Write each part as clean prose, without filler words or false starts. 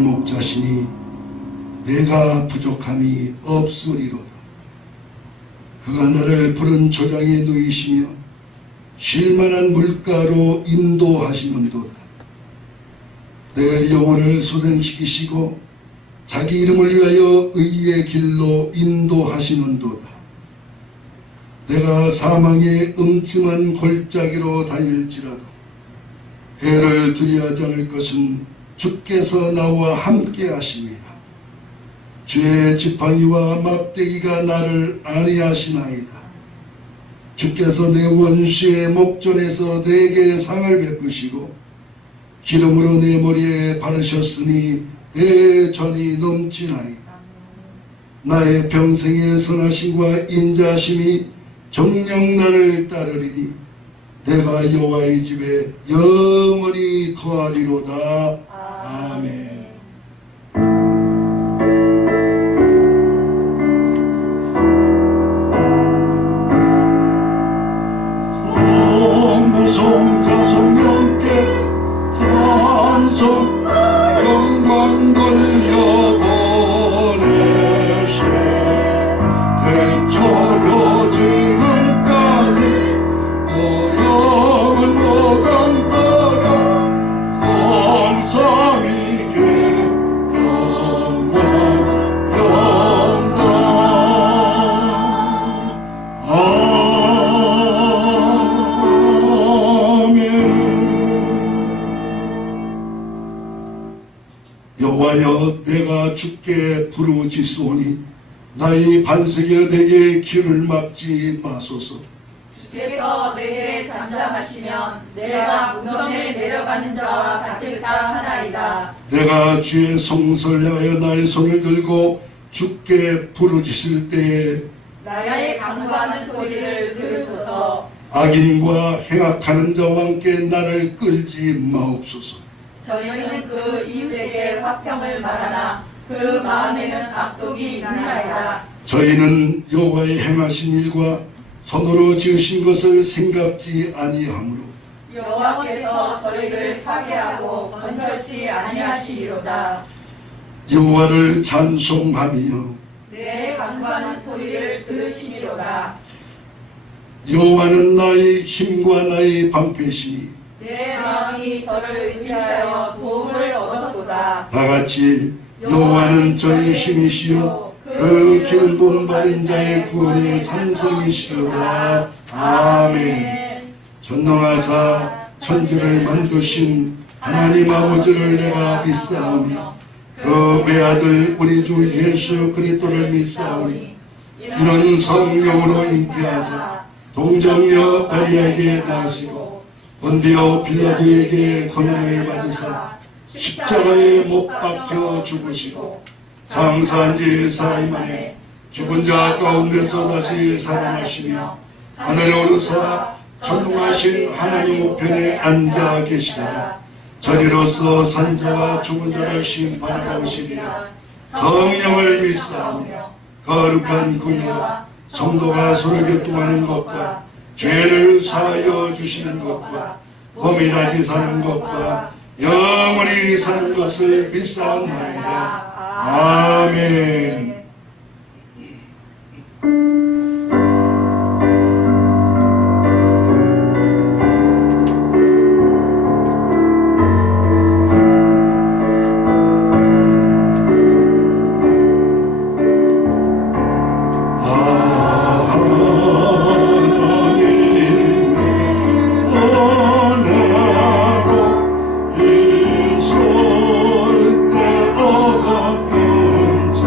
목자시니 내가 부족함이 없으리로다. 그가 나를 푸른 초장에 누이시며 쉴만한 물가로 인도하시는도다. 내 영혼을 소생시키시고 자기 이름을 위하여 의의 길로 인도하시는도다. 내가 사망의 음침한 골짜기로 다닐지라도 해를 두려워하지 않을 것은 주께서 나와 함께 하심이라. 주의 지팡이와 막대기가 나를 안위하시나이다. 주께서 내 원수의 목전에서 내게 상을 베푸시고 기름으로 내 머리에 바르셨으니 내 전이 넘치나이다. 나의 평생의 선하심과 인자심이 정녕 나를 따르리니 내가 여호와의 집에 영원히 거하리로다. 아멘. 성부송 자성령께 찬송 영광 돌려보내시 대초로 지금까지 영원 무강 따라 성삼위께 영광 영광. 여호와여, 내가 주께 부르짖소니 나의 반석이여 내게 귀를 막지 마소서. 주께서 내게 잠잠하시면 내가 무덤에 내려가는 자와 같을까 하나이다. 내가 주의 성소를 향하여 나의 손을 들고 주께 부르짖을 때에 나의 간구하는 소리를 들으소서. 악인과 행악하는 자와 함께 나를 끌지 마옵소서. 저희는 그 이웃에게 화평을 말하나 그 마음에는 악독이 있나이다. 저희는 여호와의 행하신 일과 손으로 지으신 것을 생각지 아니하므로 여호와께서 저희를 파괴하고 건설치 아니하시리로다. 여호와를 찬송하며 내 간구하는 소리를 들으시리로다. 여호와는 나의 힘과 나의 방패시니 내 마음이 저를 의지하여 도움을 얻었도다. 다같이 여호와는 저의 힘이시요 그 기름 부음 받은 자의 구원의 산성이시로다. 아멘. 전능하사 천지를 만드신 하나님 아버지를 내가 믿사오며 그 외아들 우리 주 예수 그리스도를 믿사오니 이는 성령으로 잉태하사 동정녀 마리아에게 나시고 본디오 빌라도에게 고난을 받으사 십자가에 못 박혀 죽으시고 장사한 지 사흘 만에 죽은 자 가운데서 다시 살아나시며 하늘 오르사 전능하신 하나님 우편에 앉아 계시다가 저리로서 산자와 죽은 자를 심판하러 오시리라. 성령을 믿사오며 거룩한 군유와 성도가 서로 교통하는 것과 죄를 사하여 주시는 것과 몸이 다시 사는 것과 영원히 사는 것을 믿사옵나이다. 아멘. 있을 때 어떤 자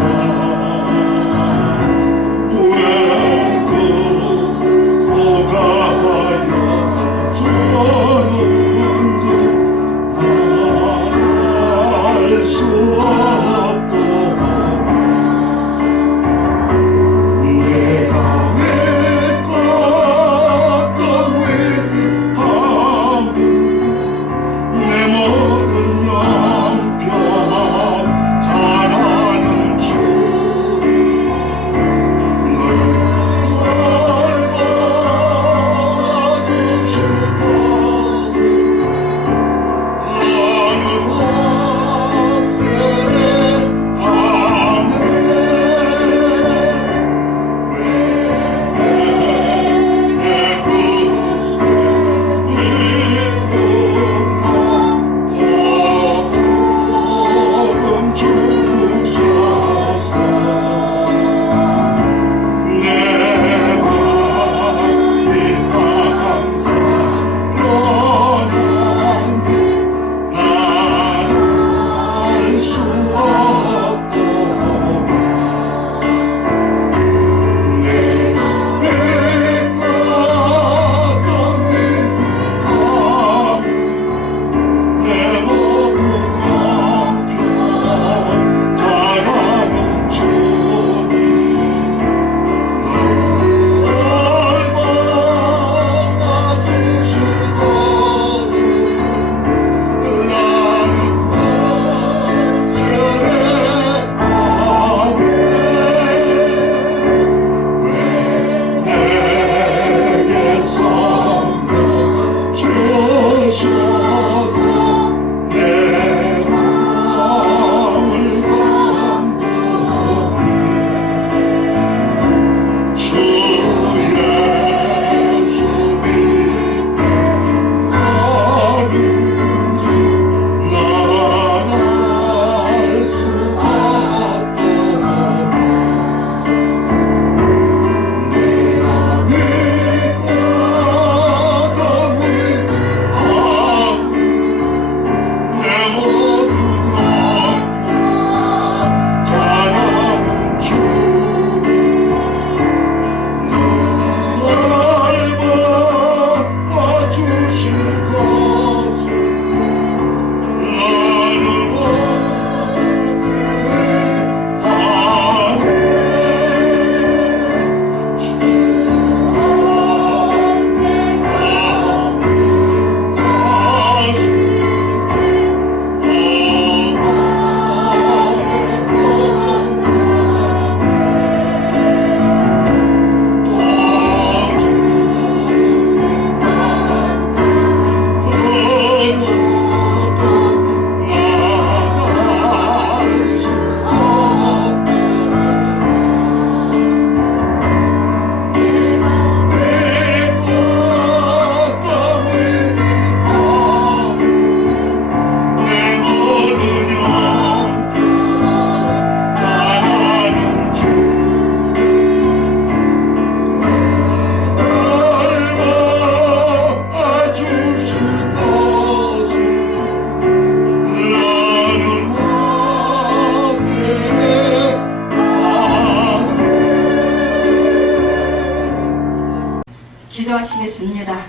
기도하시겠습니다.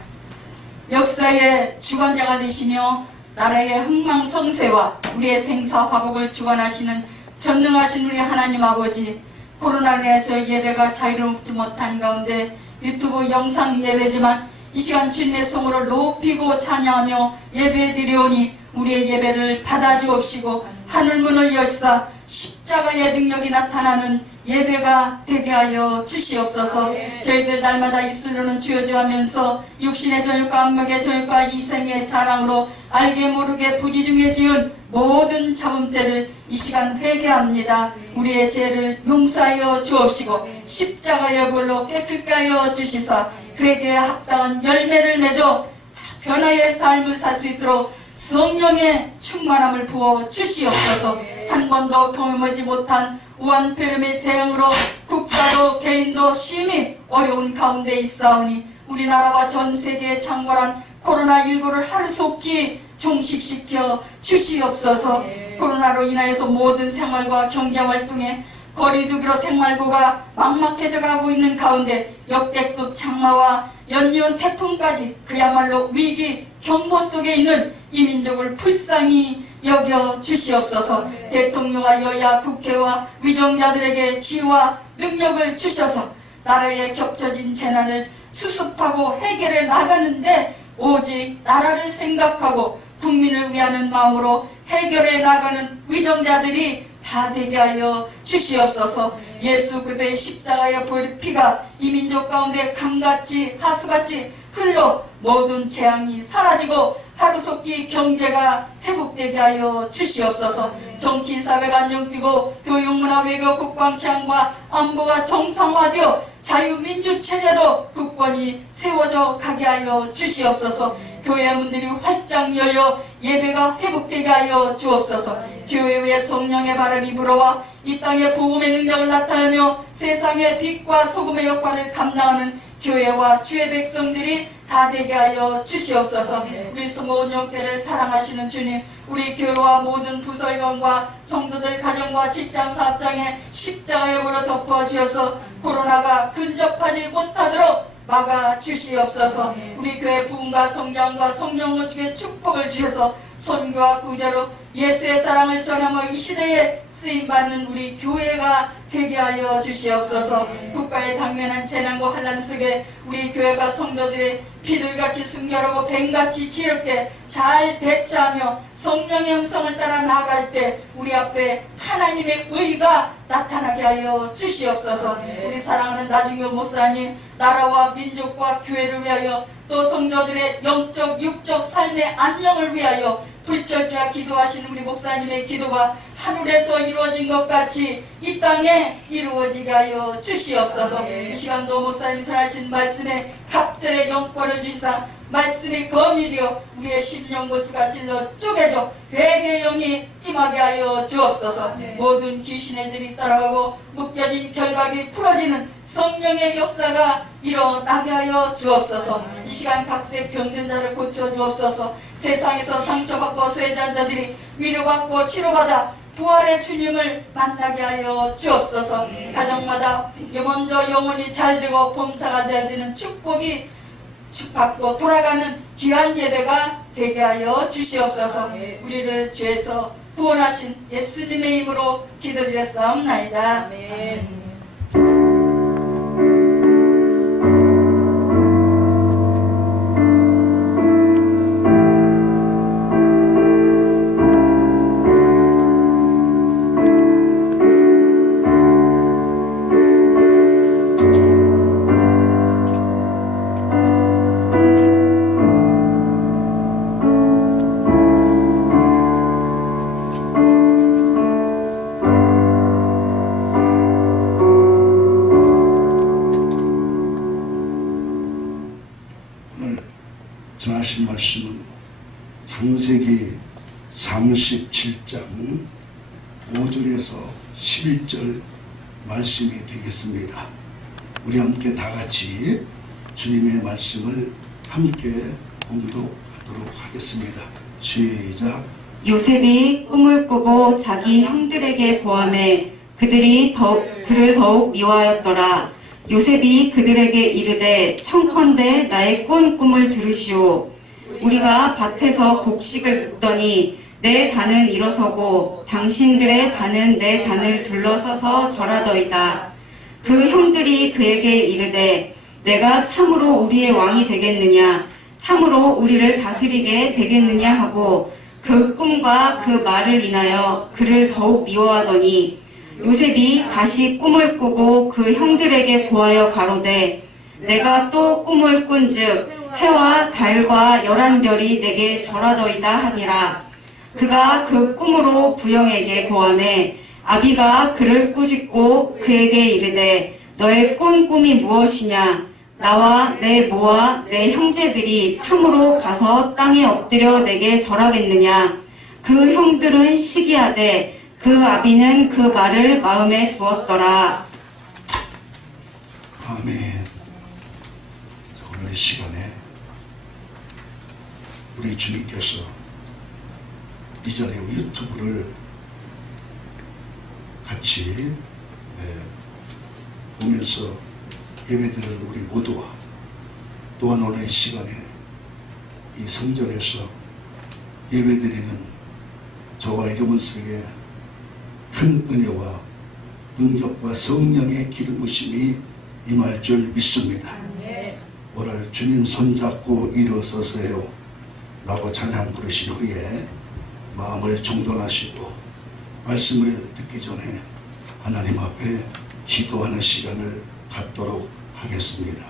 역사의 주관자가 되시며 나라의 흥망성쇠와 우리의 생사화복을 주관하시는 전능하신 우리 하나님 아버지, 코로나로 인해서 예배가 자유롭지 못한 가운데 유튜브 영상 예배지만 이 시간 주님의 성호를 높이고 찬양하며 예배드리오니 우리의 예배를 받아주옵시고 하늘문을 열사 십자가의 능력이 나타나는 예배가 되게 하여 주시옵소서. 저희들 날마다 입술로는 주여주하면서 육신의 저녁과 안목의 저녁과 이생의 자랑으로 알게 모르게 부지중에 지은 모든 잡음죄를 이 시간 회개합니다. 우리의 죄를 용서하여 주옵시고 십자가의 불로 깨끗게 하여 주시사 회개에 합당한 열매를 맺어 변화의 삶을 살 수 있도록 성령의 충만함을 부어 주시옵소서. 한 번도 경험하지 못한 우한폐렴의 재앙으로 국가도 개인도 심히 어려운 가운데 있사오니 우리나라와 전 세계에 창궐한 코로나19를 하루속히 종식시켜 주시옵소서. 코로나로 인하여서 모든 생활과 경제활동에 거리두기로 생활고가 막막해져 가고 있는 가운데 역대급 장마와 연이은 태풍까지 그야말로 위기 경보 속에 있는 이 민족을 불쌍히 여겨 주시옵소서. 대통령과 여야 국회와 위정자들에게 지혜와 능력을 주셔서 나라의 겹쳐진 재난을 수습하고 해결해 나가는데 오직 나라를 생각하고 국민을 위하는 마음으로 해결해 나가는 위정자들이 다 되게 하여 주시옵소서. 예수 그리스도의 십자가의 피가 이 민족 가운데 강같이 하수같이 흘러 모든 재앙이 사라지고 하루속히 경제가 회복되게 하여 주시옵소서. 정치 사회가 안정되고 교육문화 외교 국방 치안과 안보가 정상화되어 자유민주체제도 국권이 세워져 가게 하여 주시옵소서. 교회 문들이 활짝 열려 예배가 회복되게 하여 주옵소서. 교회 외에 성령의 바람이 불어와 이 땅에 복음의 능력을 나타내며 세상의 빛과 소금의 역할을 감당하는 교회와 주의 백성들이 다 되게 하여 주시옵소서. 우리 수모운영교회를 사랑하시는 주님, 우리 교회와 모든 부설원과 성도들 가정과 직장 사업장에 십자가의 불로 덮어주셔서 코로나가 근접하지 못하도록 막아 주시옵소서. 우리 교회 부흥과 성장과 성령 건축의 축복을 주셔서 선교와 구제로 예수의 사랑을 전하며 이 시대에 쓰임받는 우리 교회가 되게 하여 주시옵소서. 국가의 당면한 재난과 환난 속에 우리 교회가 성도들의 비둘같이 순결하고 뱀같이 지혜롭게 잘 대처하며 성령의 음성을 따라 나아갈 때 우리 앞에 하나님의 의가 나타나게 하여 주시옵소서. 우리 사랑하는 나중교 목사님, 나라와 민족과 교회를 위하여 또 성도들의 영적 육적 삶의 안녕을 위하여 불철주야 기도하시는 우리 목사님의 기도가 하늘에서 이루어진 것 같이 이 땅에 이루어지게 하여 주시옵소서. 이 시간도 목사님 전하신 말씀에 각절의 영권을 주시사 말씀이 검이 되어 우리의 심령고수가 찔러 쪼개져 회개의 영이 임하게 하여 주옵소서. 모든 귀신의 들이 따라가고 묶여진 결박이 풀어지는 성령의 역사가 일어나게 하여 주옵소서. 이 시간 각세 병든 자를 고쳐 주옵소서. 세상에서 상처받고 쇠잔 자들이 위로받고 치료받아 부활의 주님을 만나게 하여 주옵소서. 가정마다 먼저 영혼이 잘되고 범사가 잘되는 축복이 축복받고 돌아가는 귀한 예배가 되게 하여 주시옵소서. 우리를 죄에서 구원하신 예수님의 이름으로 기도드렸사옵나이다. 아멘. 전하신 말씀은 창세기 37장 5절에서 11절 말씀이 되겠습니다. 우리 함께 다 같이 주님의 말씀을 함께 봉독하도록 하겠습니다. 시작. 요셉이 꿈을 꾸고 자기 형들에게 보암해 그들이 그를 더욱 미워하였더라. 요셉이 그들에게 이르되 청컨대 나의 꾼 꿈을 들으시오. 우리가 밭에서 곡식을 굽더니 내 단은 일어서고 당신들의 단은 내 단을 둘러서서 절하더이다. 그 형들이 그에게 이르되 내가 참으로 우리의 왕이 되겠느냐, 참으로 우리를 다스리게 되겠느냐 하고 그 꿈과 그 말을 인하여 그를 더욱 미워하더니 요셉이 다시 꿈을 꾸고 그 형들에게 고하여 가로되 내가 또 꿈을 꾼즉 해와 달과 11별이 내게 절하더이다 하니라. 그가 그 꿈으로 부영에게 고하매 아비가 그를 꾸짖고 그에게 이르되 너의 꾼 꿈이 무엇이냐? 나와 내 모와 내 형제들이 참으로 가서 땅에 엎드려 내게 절하겠느냐? 그 형들은 시기하되 그 아비는 그 말을 마음에 두었더라. 아멘. 오늘 이 시간에 우리 주님께서 이전에 유튜브를 같이 보면서 예배드리는 우리 모두와 또한 오늘 이 시간에 이 성전에서 예배드리는 저와 여러분 속에 큰 은혜와 능력과 성령의 기름부심이 임할 줄 믿습니다. 오늘 주님 손잡고 일어서세요 라고 찬양 부르신 후에 마음을 정돈하시고 말씀을 듣기 전에 하나님 앞에 기도하는 시간을 갖도록 하겠습니다.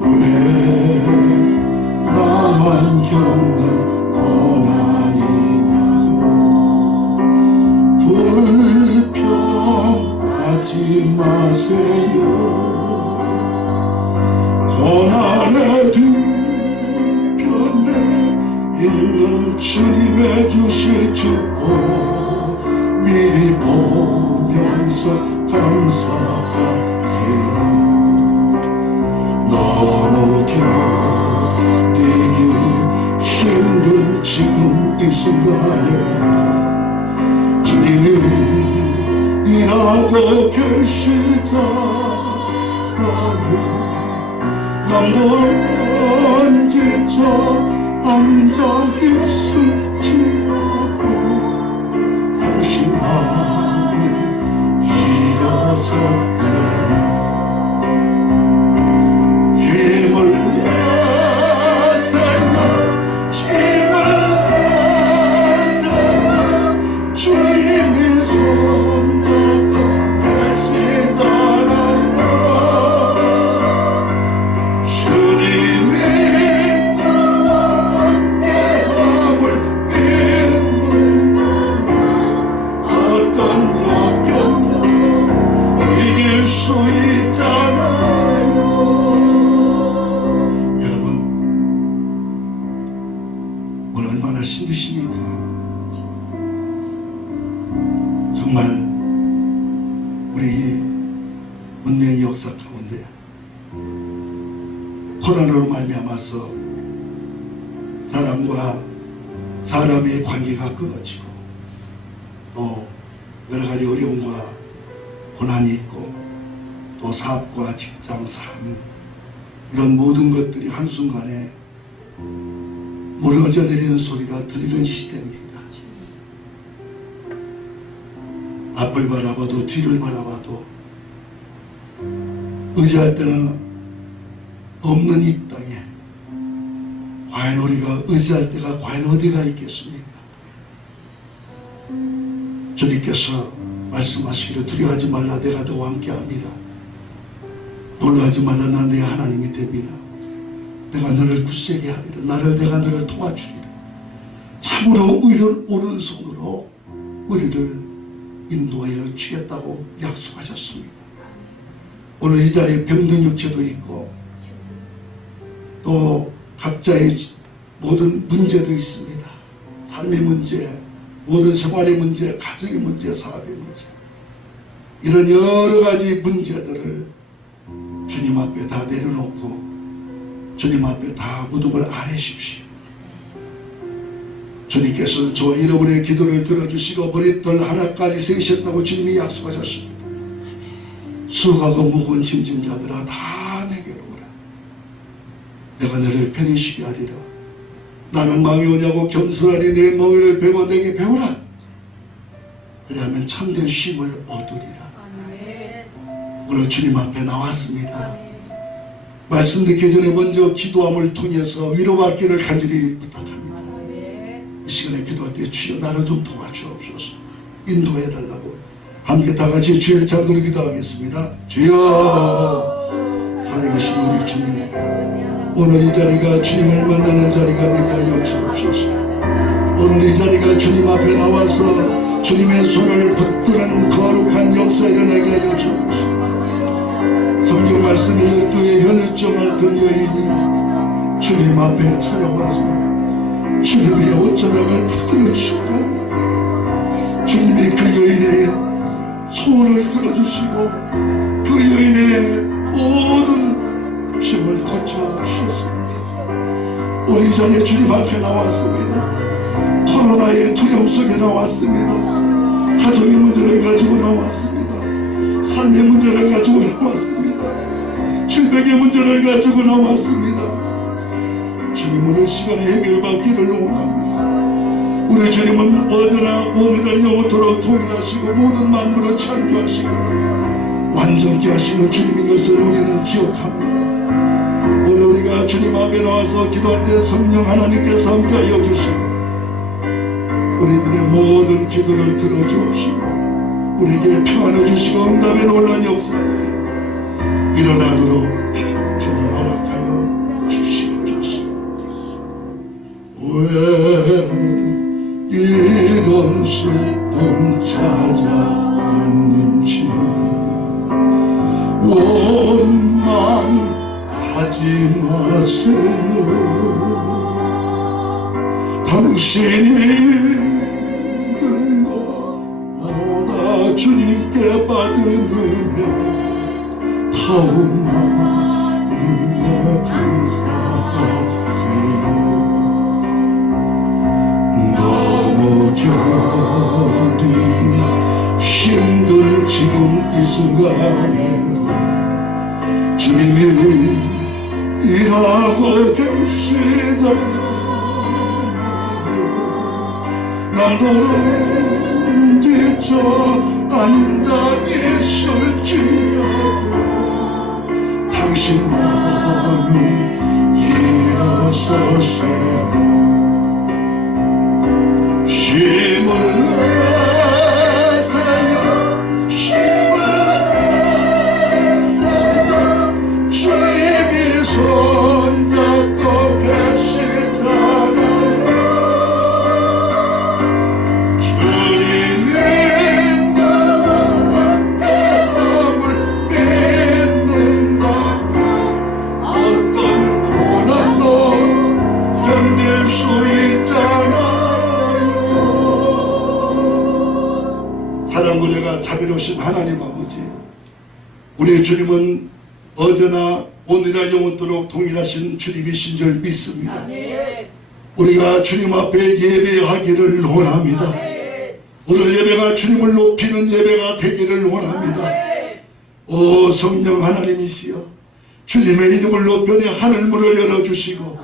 왜 나만 겪는 고난이 나고 불평하지 마세요. 고난의 뒤편에 있는 주님의 주실 축복 미리 보면서 감사하세요. 너무 견디기 힘든 지금 이 순간에도 주님이 일하고 계시잖아요. 남도 지쳐 앉아있을지라도 당신만이 일어서세요. 힘을 내세요. 힘을 내세요. 주님이 손잡고 계시잖아요. 주님이 나와 함께함을 믿는 어떤 역경도 이길 수 있잖아요. 여러분 오늘 얼마나 힘드십니까? 정말 우리 문명의 역사 가운데 코로나로 말미암아서 사람과 사람의 관계가 끊어지고 또 여러 가지 어려움과 고난이 있고 또 사업과 직장, 삶 이런 모든 것들이 한순간에 무너져 내리는 소리가 들리는 시대입니다. 앞을 바라봐도 뒤를 바라봐도 의지할 때는 없는 이 땅에 과연 우리가 의지할 때가 과연 어디가 있겠습니까? 주님께서 말씀하시기를 두려워하지 말라 내가 너와 함께함이라. 놀라지 말라 나 내 하나님이 됩니다. 내가 너를 굳세게 하리라. 내가 너를 도와주리라. 참으로 우리를 오른손으로 우리를 인도하여 주겠다고 약속하셨습니다. 오늘 이 자리에 병든 육체도 있고 또 각자의 모든 문제도 있습니다. 삶의 문제, 모든 생활의 문제, 가정의 문제, 사업의 문제 이런 여러 가지 문제들을 주님 앞에 다 내려놓고 주님 앞에 다 모든 걸 아뢰십시오. 주님께서는 저와 여러분의 기도를 들어주시고 머리털 하나까지 세셨다고 주님이 약속하셨습니다. 수고하고 무거운 짐진 자들아 다 내게로 오라. 내가 너를 편히 쉬게 하리라. 나는 마음이 오냐고 겸손하니 내 멍에를 베고 내게 배우라. 그리하면 참된 쉼을 얻으리라. 오늘 주님 앞에 나왔습니다. 말씀 듣기 전에 먼저 기도함을 통해서 위로받기를 간절히 부탁합니다. 이 시간에 기도할 때 주여 나를 좀 도와주옵소서. 인도해달라고 함께 다같이 주의 창조로 기도하겠습니다. 주여 살아계신 우리 주님, 오늘 이 자리가 주님을 만나는 자리가 되게 하여 주옵소서. 오늘 이 자리가 주님 앞에 나와서 주님의 손을 붙드는 거룩한 역사 일어나게 하여 주옵소서. 성경 말씀의 12의 혈루증을 든 여인이 주님 앞에 찾아와서 주님의 옷자락을 붙드는 순간 주님이 그 여인의 손을 들어주시고 그 여인의 모든 힘을 고쳐주셨습니다. 우리 자리에 주님 앞에 나왔습니다. 코로나의 두려움 속에 나왔습니다. 가정의 문제를 가지고 나왔습니다. 삶의 문제를 가지고 나왔습니다. 질병의 문제를 가지고 나왔습니다. 주님 오늘 시간에 해결받기를 원합니다. 우리 주님은 어제나 오늘날 영원토록 통일하시고 모든 만물을 창조하시고 완전케 하시는 주님인 것을 우리는 기억합니다. 오늘 우리가 주님 앞에 나와서 기도할 때 성령 하나님께서 함께하여 주시고 우리들의 모든 기도를 들어주옵시고 우리에게 평안을 주시고 응답의 놀라운 역사들이 일어나도록 주님 허락하여 주시옵소서. 왜 이런 슬픔 찾아왔는지 원망하지 마세요. 당신이 있는 것보다 주님께 받은 은혜 더욱 많은데 감사하세요. 너무 견디기 힘든 지금 이 순간에도 주님이 일하고 계시다. 남들은 지쳐 앉아 계실지라도 당신만은 일어서세요. 힘을 내세요. 힘을 내세요. 주님이 손잡고 계시잖아요. 주님이 나와 함께함을 믿는다면 어떤 고난도 견딜 수 있잖아요. 사랑과 내가 자비로우신 하나님 아버지, 우리의 주님은 어제나 오늘이나 영원토록 동일하신 주님이신 줄 믿습니다. 우리가 주님 앞에 예배하기를 원합니다. 오늘 예배가 주님을 높이는 예배가 되기를 원합니다. 오 성령 하나님이시여, 주님의 이름을 높여내 하늘문을 열어주시고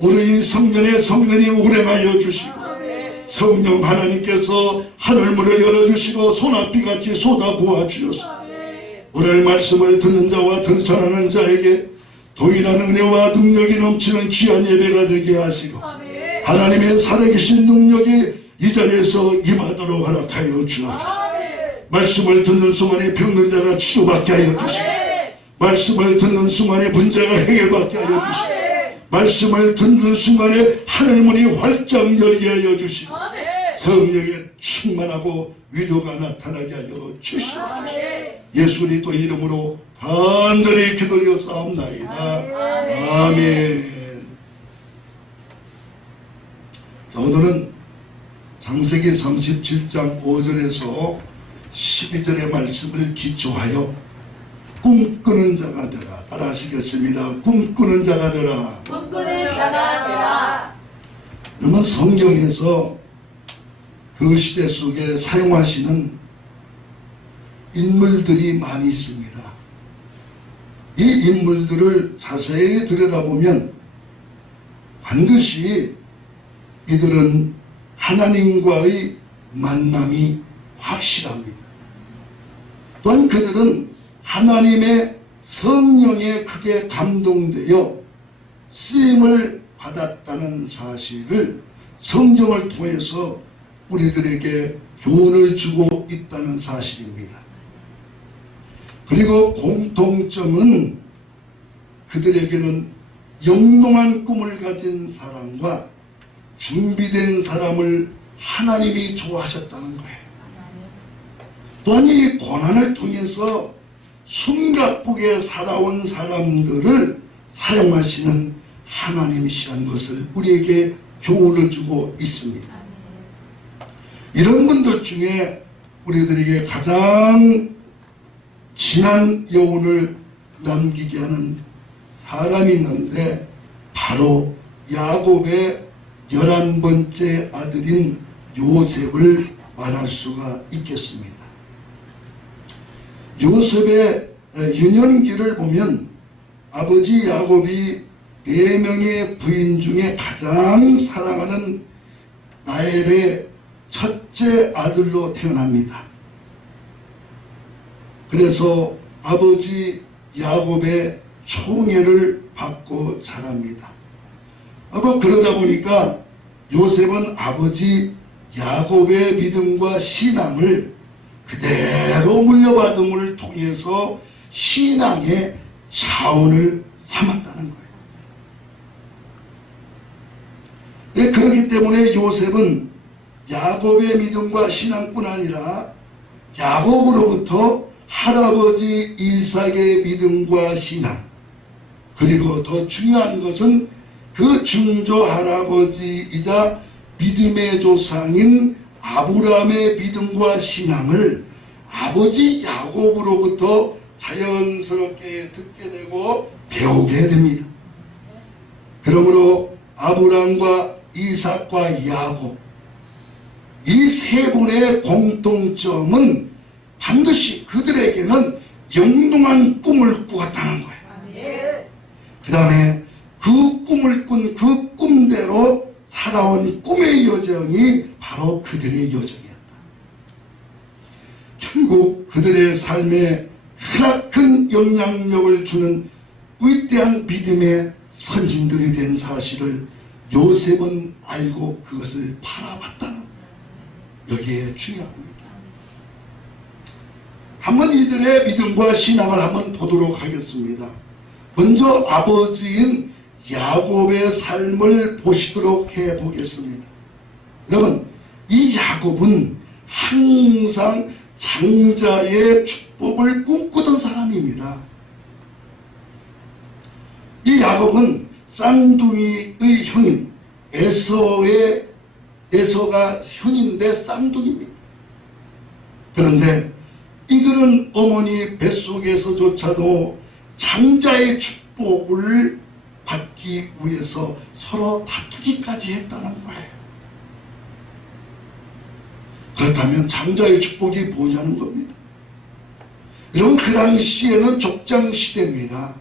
우리 성전의 성령이 운행하여 주시고 성령 하나님께서 하늘문을 열어주시고 소나비같이 쏟아부어 주셔서 오늘 말씀을 듣는 자와 들전하는 자에게 동일한 은혜와 능력이 넘치는 귀한 예배가 되게 하시고 하나님의 살아계신 능력이 이 자리에서 임하도록 허락하여 주옵소서. 말씀을 듣는 순간에 병든 자가 치료받게 하여 주시고 말씀을 듣는 순간에 문제가 해결받게 하여 주시고 말씀을 듣는 순간에 하늘문이 활짝 열게 하여 주시고 성령에 충만하고 위로가 나타나게 하여 주시옵소서. 예수 그리스도 이름으로 간절히 기도하여 싸움나이다. 아멘. 자, 오늘은 창세기 37장 5절에서 12절의 말씀을 기초하여 꿈꾸는 자가 되라. 따라 하시겠습니다. 꿈꾸는 자가 되라. 꿈꾸는 자가 되라. 그러면 성경에서 그 시대 속에 사용하시는 인물들이 많이 있습니다. 이 인물들을 자세히 들여다보면 반드시 이들은 하나님과의 만남이 확실합니다. 또한 그들은 하나님의 성령에 크게 감동되어 쓰임을 받았다는 사실을 성경을 통해서 우리들에게 교훈을 주고 있다는 사실입니다. 그리고 공통점은 그들에게는 영롱한 꿈을 가진 사람과 준비된 사람을 하나님이 좋아하셨다는 거예요. 또한 이 고난을 통해서 숨가쁘게 살아온 사람들을 사용하시는 하나님이시라는 것을 우리에게 교훈을 주고 있습니다. 이런 분들 중에 우리들에게 가장 진한 여운을 남기게 하는 사람이 있는데 바로 야곱의 11번째 아들인 요셉을 말할 수가 있겠습니다. 요셉의 유년기를 보면 아버지 야곱이 4명의 부인 중에 가장 사랑하는 라헬의 첫째 아들로 태어납니다. 그래서 아버지 야곱의 총애를 받고 자랍니다. 그러다 보니까 요셉은 아버지 야곱의 믿음과 신앙을 그대로 물려받음을 통해서 신앙의 자원을 삼았다는 거예요. 네, 그렇기 때문에 요셉은 야곱의 믿음과 신앙뿐 아니라 야곱으로부터 할아버지 이삭의 믿음과 신앙, 그리고 더 중요한 것은 그 중조 할아버지이자 믿음의 조상인 아브라함의 믿음과 신앙을 아버지 야곱으로부터 자연스럽게 듣게 되고 배우게 됩니다. 그러므로 아브라함과 이삭과 야곱, 이 세 분의 공통점은 반드시 그들에게는 영롱한 꿈을 꾸었다는 거예요. 그 다음에 그 꿈을 꾼 그 꿈대로 살아온 꿈의 여정이 바로 그들의 여정이었다. 결국 그들의 삶에 크나큰 영향력을 주는 위대한 믿음의 선진들이 된 사실을 요셉은 알고 그것을 바라봤다는 거예요. 여기에 중요합니다. 한번 이들의 믿음과 신앙을 한번 보도록 하겠습니다. 먼저 아버지인 야곱의 삶을 보시도록 해보겠습니다. 여러분, 이 야곱은 항상 장자의 축복을 꿈꾸던 사람입니다. 이 야곱은 쌍둥이의 형인 에서가 형인데 쌍둥이입니다. 그런데 이들은 어머니 뱃속에서조차도 장자의 축복을 받기 위해서 서로 다투기까지 했다는 거예요. 그렇다면 장자의 축복이 뭐냐는 겁니다. 여러분, 그 당시에는 족장시대입니다.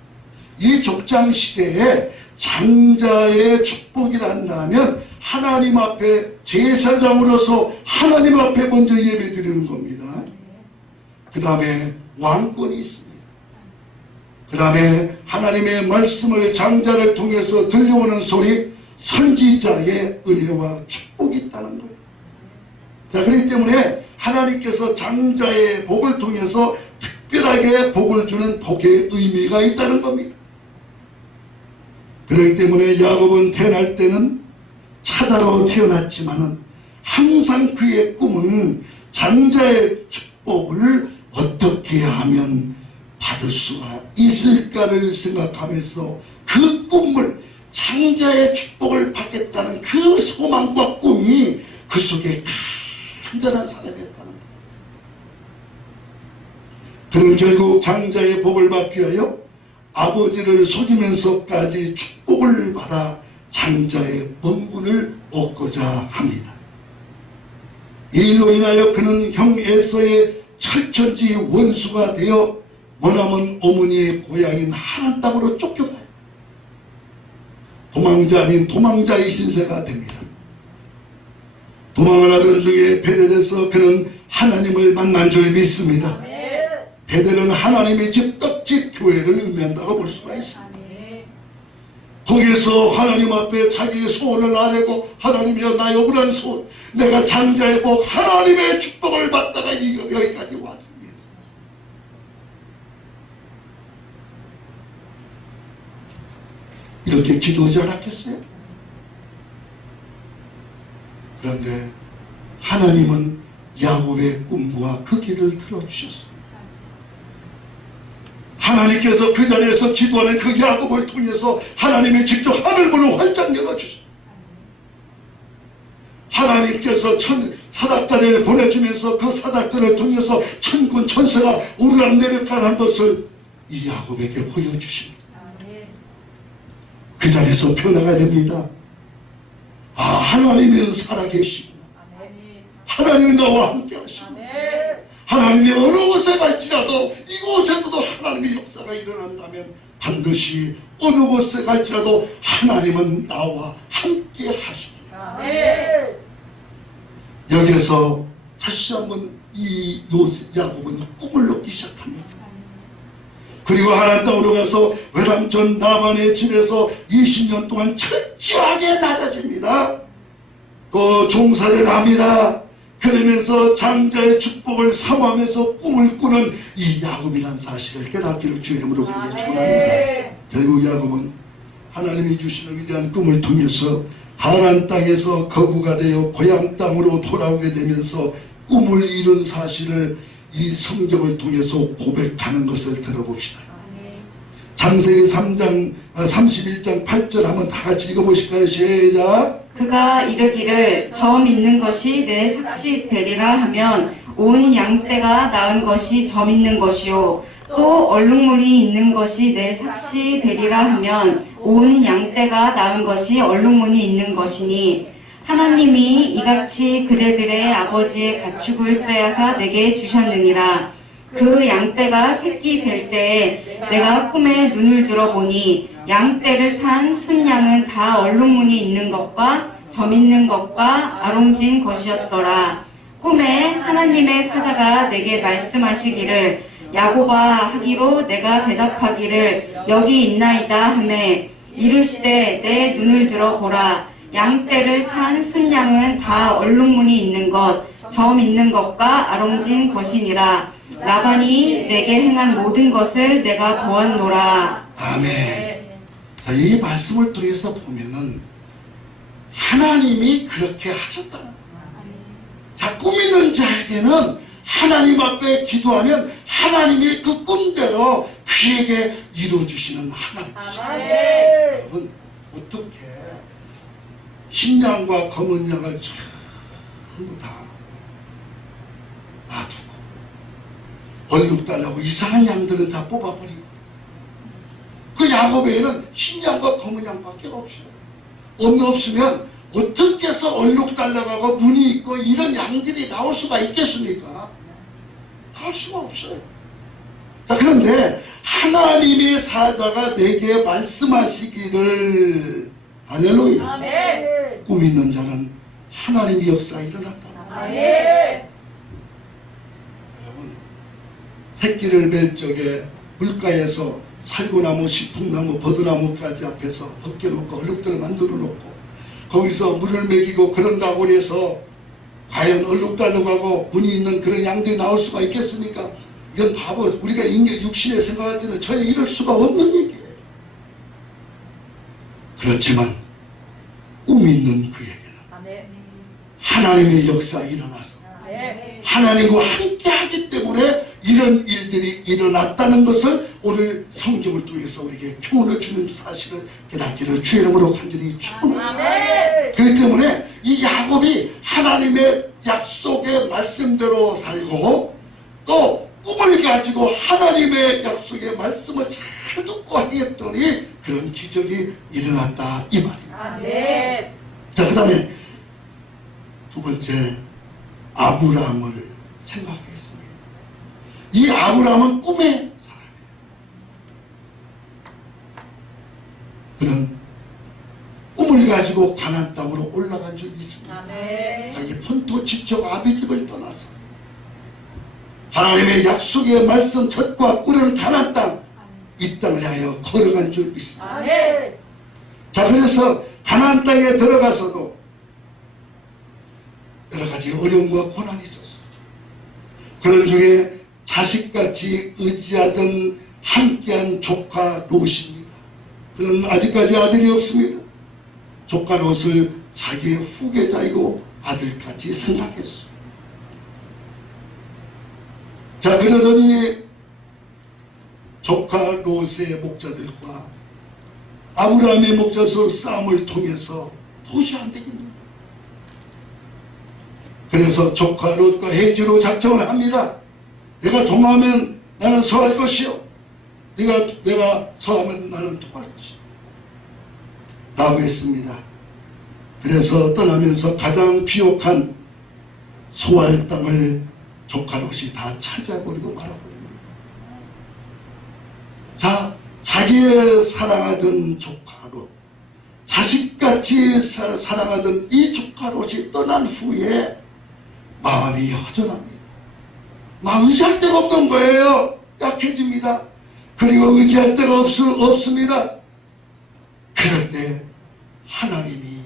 이 족장시대에 장자의 축복이라 한다면 하나님 앞에 제사장으로서 하나님 앞에 먼저 예배 드리는 겁니다. 그 다음에 왕권이 있습니다. 그 다음에 하나님의 말씀을 장자를 통해서 들려오는 소리, 선지자의 은혜와 축복이 있다는 거예요. 자, 그렇기 때문에 하나님께서 장자의 복을 통해서 특별하게 복을 주는 복의 의미가 있다는 겁니다. 그렇기 때문에 야곱은 태어날 때는 차자로 태어났지만은 항상 그의 꿈은 장자의 축복을 어떻게 하면 받을 수가 있을까를 생각하면서 그 꿈을, 장자의 축복을 받겠다는 그 소망과 꿈이 그 속에 간절한 사람이었다는 거예요. 그는 결국 장자의 복을 받기 위하여 아버지를 속이면서까지 축복을 받아 장자의 멍군을 얻고자 합니다. 이 일로 인하여 그는 형 에서의 철천지 원수가 되어 머나먼 어머니의 고향인 하란 땅으로 쫓겨가요. 도망자 아닌 도망자의 신세가 됩니다. 도망을 하던 중에 베델에서 그는 하나님을 만난 줄 믿습니다. 베델은 하나님의 집 떡집 교회를 의미한다고 볼 수가 있습니다. 거기에서 하나님 앞에 자기의 소원을 아뢰고 하나님이여 나의 억울한 소원, 내가 장자의 복 하나님의 축복을 받다가 여기까지 왔습니다. 이렇게 기도하지 않았겠어요? 그런데 하나님은 야곱의 꿈과 그 길을 들어주셨습니다. 하나님께서 그 자리에서 기도하는 그 야곱을 통해서 하나님이 직접 하늘문을 활짝 열어주셨습니다. 하나님께서 사닥다리를 보내주면서 그 사닥다리를 통해서 천군 천사가 오르락내리락하는 것을 이 야곱에게 보여주십니다. 그 자리에서 변화가 됩니다. 아, 하나님은 살아계시구나. 하나님은 나와 함께 하시구나. 하나님이 어느 곳에 갈지라도 이곳에도 하나님의 역사가 일어난다면 반드시 어느 곳에 갈지라도 하나님은 나와 함께 하시구나. 여기에서 다시 한번 이 야곱은 꿈을 얻기 시작합니다. 그리고 하나님 땅으로 가서 외삼촌 나반의 집에서 20년 동안 철저하게 낮아집니다. 또 종살이를 합니다. 그러면서 장자의 축복을 사모하면서 꿈을 꾸는 이 야곱이라는 사실을 깨닫기를 주의 이름으로 그렇게 축원합니다. 결국 야곱은 하나님이 주시는 위대한 꿈을 통해서 하란 땅에서 거구가 되어 고향 땅으로 돌아오게 되면서 꿈을 이룬 사실을 이 성경을 통해서 고백하는 것을 들어봅시다. 창세기 3장 31장 8절 한번 다 같이 읽어보실까요? 시작. 그가 이르기를 저 믿는 것이 내 삭시 되리라 하면 온 양떼가 낳은 것이 저 믿는 것이요 또 얼룩무리 있는 것이 내 삭시 되리라 하면 온 양떼가 낳은 것이 얼룩무늬 있는 것이니 하나님이 이같이 그대들의 아버지의 가축을 빼앗아 내게 주셨느니라. 그 양떼가 새끼 뵐 때에 내가 꿈에 눈을 들어보니 양떼를 탄 순양은 다 얼룩무늬 있는 것과 점 있는 것과 아롱진 것이었더라. 꿈에 하나님의 사자가 내게 말씀하시기를 야곱아 하기로 내가 대답하기를 여기 있나이다 하매 이르시되 내 눈을 들어보라. 양떼를 탄 순양은 다 얼룩무늬 있는 것, 점 있는 것과 아롱진 것이니라. 라반이 내게 행한 모든 것을 내가 보았노라. 아멘. 자, 이 말씀을 통해서 보면은 하나님이 그렇게 하셨다. 자, 꿈 있는 자에게는 하나님 앞에 기도하면 하나님이 그 꿈대로 그에게 이루어주시는 하나님이십니다. 여러분, 어떻게 흰 양과 검은 양을 전부 다 놔두고 얼룩달라고 이상한 양들은 다 뽑아버리고 그 야곱에는 흰 양과 검은 양밖에 없어요. 없으면 어떻게 해서 얼룩달라고 눈이 있고 이런 양들이 나올 수가 있겠습니까? 나올 수가 없어요. 자, 그런데 하나님의 사자가 내게 말씀하시기를 할렐루야. 아멘. 꿈 있는 자는 하나님의 역사가 일어났다. 아멘. 여러분, 새끼를 뵐 적에 물가에서 살구나무, 시풍나무, 버드나무까지 앞에서 벗겨놓고 얼룩들을 만들어 놓고 거기서 물을 먹이고 그런다고 해서 과연 얼룩달룩하고 문이 있는 그런 양들이 나올 수가 있겠습니까? 이건 바보, 우리가 육신에 생각할 때는 전혀 이럴 수가 없는 얘기예요. 그렇지만 꿈 있는 그에게는 하나님의 역사가 일어나서 하나님과 함께 하기 때문에 이런 일들이 일어났다는 것을 오늘 성경을 통해서 우리에게 교훈을 주는 사실을 깨닫기를 주의 이름으로 간절히 축원합니다. 그렇기 때문에 이 야곱이 하나님의 약속의 말씀대로 살고 또 꿈을 가지고 하나님의 약속의 말씀을 잘 듣고 하겠더니 그런 기적이 일어났다 이 말입니다. 아멘. 자, 그 다음에 두 번째, 아브라함을 생각하겠습니다. 이 아브라함은 꿈의 사람이에요. 그는 꿈을 가지고 가나안 땅으로 올라간 적이 있습니다. 아멘. 자기 본토 지척 아비집을 떠나서 하나님의 약속의 말씀 젖과 꿀은 가나안 땅, 이 땅을 향하여 걸어간 적이 있습니다. 아멘. 자, 그래서 가나안 땅에 들어가서도 여러 가지 어려움과 고난이 있었어요. 그런 중에 자식같이 의지하던 함께한 조카 롯입니다. 그는 아직까지 아들이 없습니다. 조카 롯을 자기의 후계자이고 아들같이 생각했어요. 자, 그러더니 조카 롯의 목자들과 아브라함의 목자들 싸움을 통해서 도저히 안 되겠는가. 그래서 조카 롯과 해지로 작정을 합니다. 내가 동하면 나는 서할 것이요, 내가 서하면 나는 통할 것이요 라고 했습니다. 그래서 떠나면서 가장 비옥한 소알 땅을 조카 롯이 다 차지해버리고 말아버립니다. 자, 자기의 사랑하던 조카 롯, 자식같이 사랑하던 이 조카 롯이 떠난 후에 마음이 허전합니다. 막 의지할 데가 없는 거예요. 약해집니다. 그리고 의지할 데가 없습니다. 그럴 때 하나님이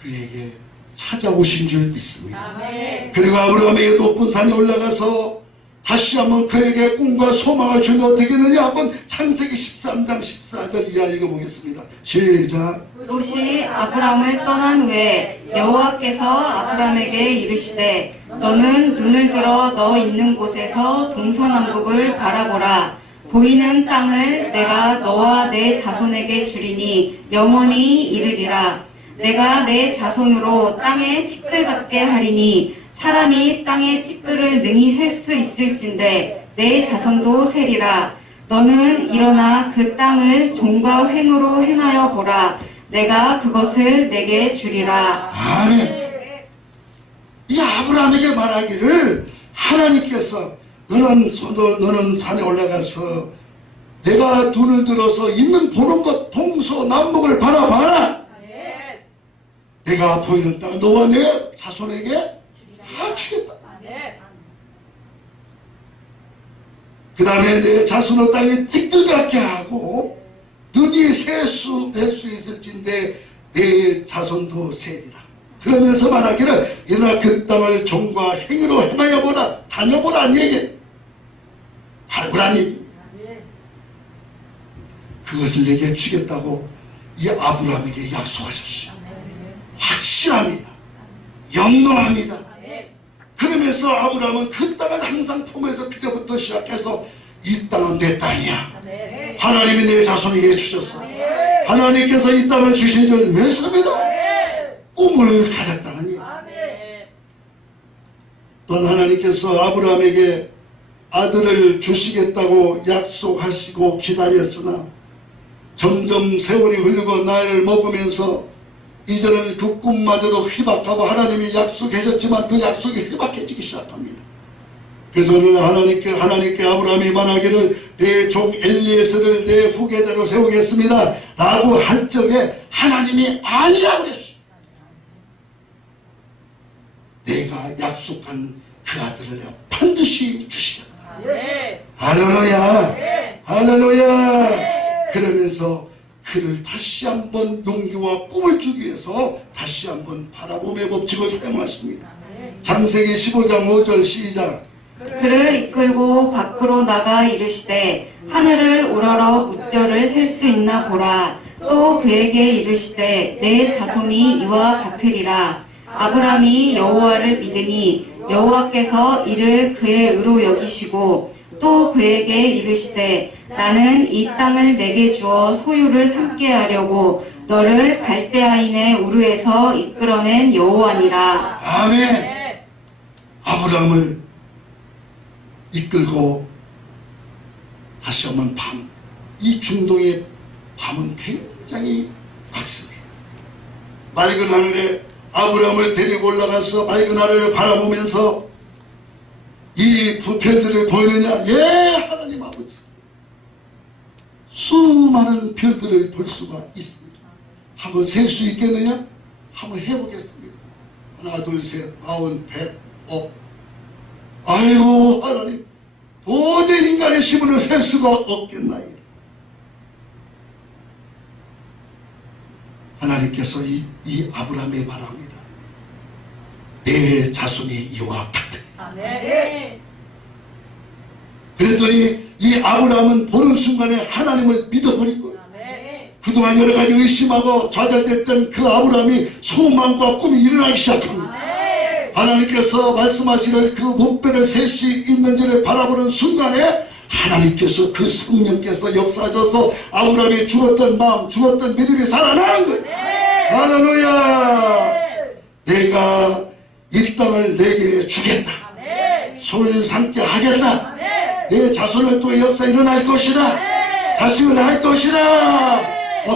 그에게 찾아오신 줄 믿습니다. 아멘. 그리고 아브라함에게 높은 산에 올라가서 다시 한번 그에게 꿈과 소망을 주는 어떻게 했느냐, 한번 창세기 13장 14절 이하 읽어보겠습니다. 시작. 롯이 아브라함을 떠난 후에 여호와께서 아브라함에게 이르시되 너는 눈을 들어 너 있는 곳에서 동서남북을 바라보라. 보이는 땅을 내가 너와 내 자손에게 주리니 영원히 이르리라. 내가 내 자손으로 땅에 티끌 같게 하리니 사람이 땅의 티끌을 능히 셀 수 있을진데 내 자손도 세리라. 너는 일어나 그 땅을 종과 횡으로 행하여 보라. 내가 그것을 내게 주리라. 아멘. 이 아브라함에게 말하기를 하나님께서 너는 산에 올라가서 내가 눈을 들어서 있는 보는 것 동서남북을 바라봐라. 아멘. 내가 보이는 땅 너와 내 자손에게 다 주겠다. 아멘. 그 다음에 내 자손의 땅에 티끌 같게 하고 눈이 셀 수 있을진데 내 자손도 세리라. 그러면서 말하기를 일어나 그 땅을 종과 행위로 행하여 보라. 다녀보라는 얘기, 밟으라는 얘기. 아멘. 그것을 내게 주겠다고 이 아브라함에게 약속하셨어요. 확실합니다. 영롱합니다. 아멘. 그러면서 아브라함은 그 땅을 항상 품에서 그때부터 시작해서 이 땅은 내 땅이야. 아멘. 하나님이 내 자손에게 주셨어. 하나님께서 이 땅을 주신 줄 믿습니다. 꿈을 가졌다는 얘기. 아멘. 또한 하나님께서 아브라함에게 아들을 주시겠다고 약속하시고 기다렸으나 점점 세월이 흐르고 나이를 먹으면서 이제는 그 꿈마저도 희박하고 하나님이 약속하셨지만 그 약속이 희박해지기 시작합니다. 그래서 오늘 하나님께 아브라함이 말하기를 내 종 엘리에스를 내 후계자로 세우겠습니다 라고 할 적에 하나님이 아니라고 그랬어요. 내가 약속한 그 아들을 내가 반드시 주시다. 아멘. 할렐루야, 할렐루야. 그러면서 그를 다시 한번 용기와 꿈을 주기 위해서 다시 한번 바라봄의 법칙을 사용하십니다. 창세기 15장 5절 시작. 그를 이끌고 밖으로 나가 이르시되 하늘을 우러러 무뼈를 셀 수 있나 보라. 또 그에게 이르시되 내 자손이 이와 같으리라. 아브라함이 여호와를 믿으니 여호와께서 이를 그의 의로 여기시고 또 그에게 이르시되 나는 이 땅을 내게 주어 소유를 삼게 하려고 너를 갈대아인의 우르에서 이끌어낸 여호와니라. 아멘. 아브라함을 이끌고 다시 한번 이 중동의 밤은 굉장히 맑습니다. 맑은 하늘에 아브라함을 데리고 올라가서 맑은 하늘을 바라보면서 이 별들을 보이느냐? 예, 하나님 아버지. 수많은 별들을 볼 수가 있습니다. 한번 셀 수 있겠느냐? 한번 해보겠습니다. 하나, 둘, 셋, 90, 100, 아이고 하나님, 도저히 인간의 힘으로 셀 수가 없겠나이다. 하나님께서 이 아브라함에 말합니다. 내 자손이 이와 같으니. 아멘. 그랬더니 이 아브라함은 보는 순간에 하나님을 믿어버리고, 아멘. 그동안 여러 가지 의심하고 좌절됐던 그 아브라함이 소망과 꿈이 일어나기 시작합니다. 아멘. 하나님께서 말씀하시는 그 목배를 셀 수 있는지를 바라보는 순간에 하나님께서, 그 성령께서 역사하셔서 아브라함이 죽었던 마음, 죽었던 믿음이 살아나는 거예요. 할렐루야. 내가 이 땅을 내게 주겠다. 아멘. 소유를 삼게 하겠다. 아멘. 내 자손을 또 역사 일어날 것이다. 자식을 낳을 것이다.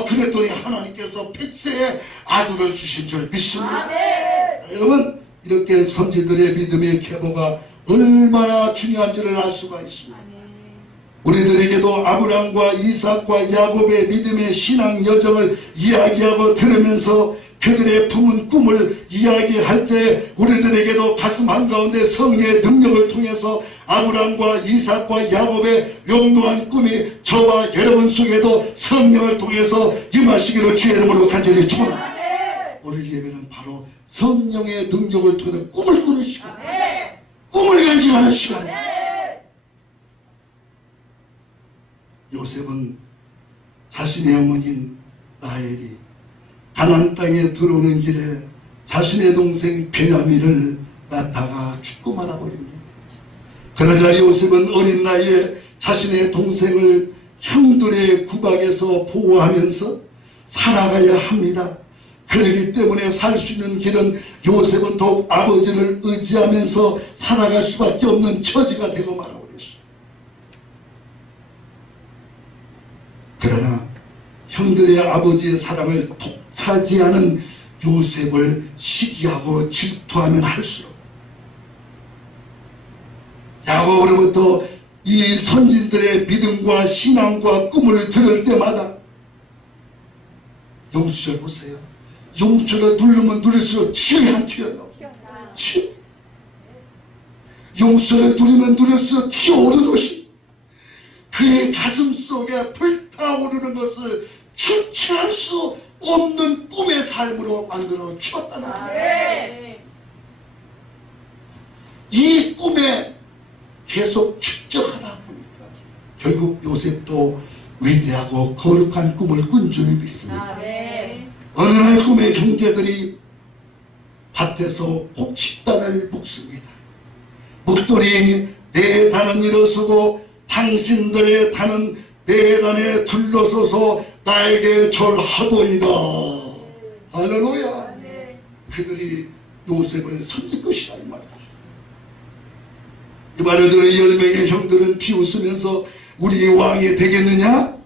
그랬더니 하나님께서 핏세에 아들을 주신 줄 믿습니다. 자, 여러분, 이렇게 선지들의 믿음의 계보가 얼마나 중요한지를 알 수가 있습니다. 우리들에게도 아브람과 이삭과 야곱의 믿음의 신앙 여정을 이야기하고 들으면서 그들의 품은 꿈을 이야기할 때 우리들에게도 가슴 한가운데 성령의 능력을 통해서 아브람과 이삭과 야곱의 영롱한 꿈이 저와 여러분 속에도 성령을 통해서 임하시기를 주의 이름으로 간절히 축원합니다. 오늘 예배는 바로 성령의 능력을 통해 꿈을 꾸는 시간, 꿈을 간직하는 시간입니다. 요셉은 자신의 어머니인 라헬이 가나안 땅에 들어오는 길에 자신의 동생 베냐민을 낳다가 죽고 말아버립니다. 그러자 요셉은 어린 나이에 자신의 동생을 형들의 구박에서 보호하면서 살아가야 합니다. 그렇기 때문에 살 수 있는 길은 요셉은 더욱 아버지를 의지하면서 살아갈 수밖에 없는 처지가 되고 말아버렸어요. 그러나 형들의 아버지의 사랑을 독차지하는 요셉을 시기하고 질투하면 할수록 야곱으로부터 이 선진들의 믿음과 신앙과 꿈을 들을 때마다 용수절 보세요. 용수절을 누르면 누를수록 튀어야 안 튀어요? 튀어. 용수절을 누르면 누를수록 튀어오르듯이 그의 가슴 속에 불타오르는 것을 주체할 수 없는 꿈의 삶으로 만들어 주었다는 사실. 이 꿈에 계속 축적하다 보니까 결국 요셉도 위대하고 거룩한 꿈을 꾼 줄 믿습니다. 어느 날 꿈의 형제들이 밭에서 곡식단을 묵습니다. 묵더니 내 단은 일어서고 당신들의 단은 내 단에 둘러서서 나에게 절하도이다. 할렐루야. 그들이 요셉을 섬길 것이다 이 말이죠. 이 말을 들은 10명의 형들은 비웃으면서 우리 왕이 되겠느냐?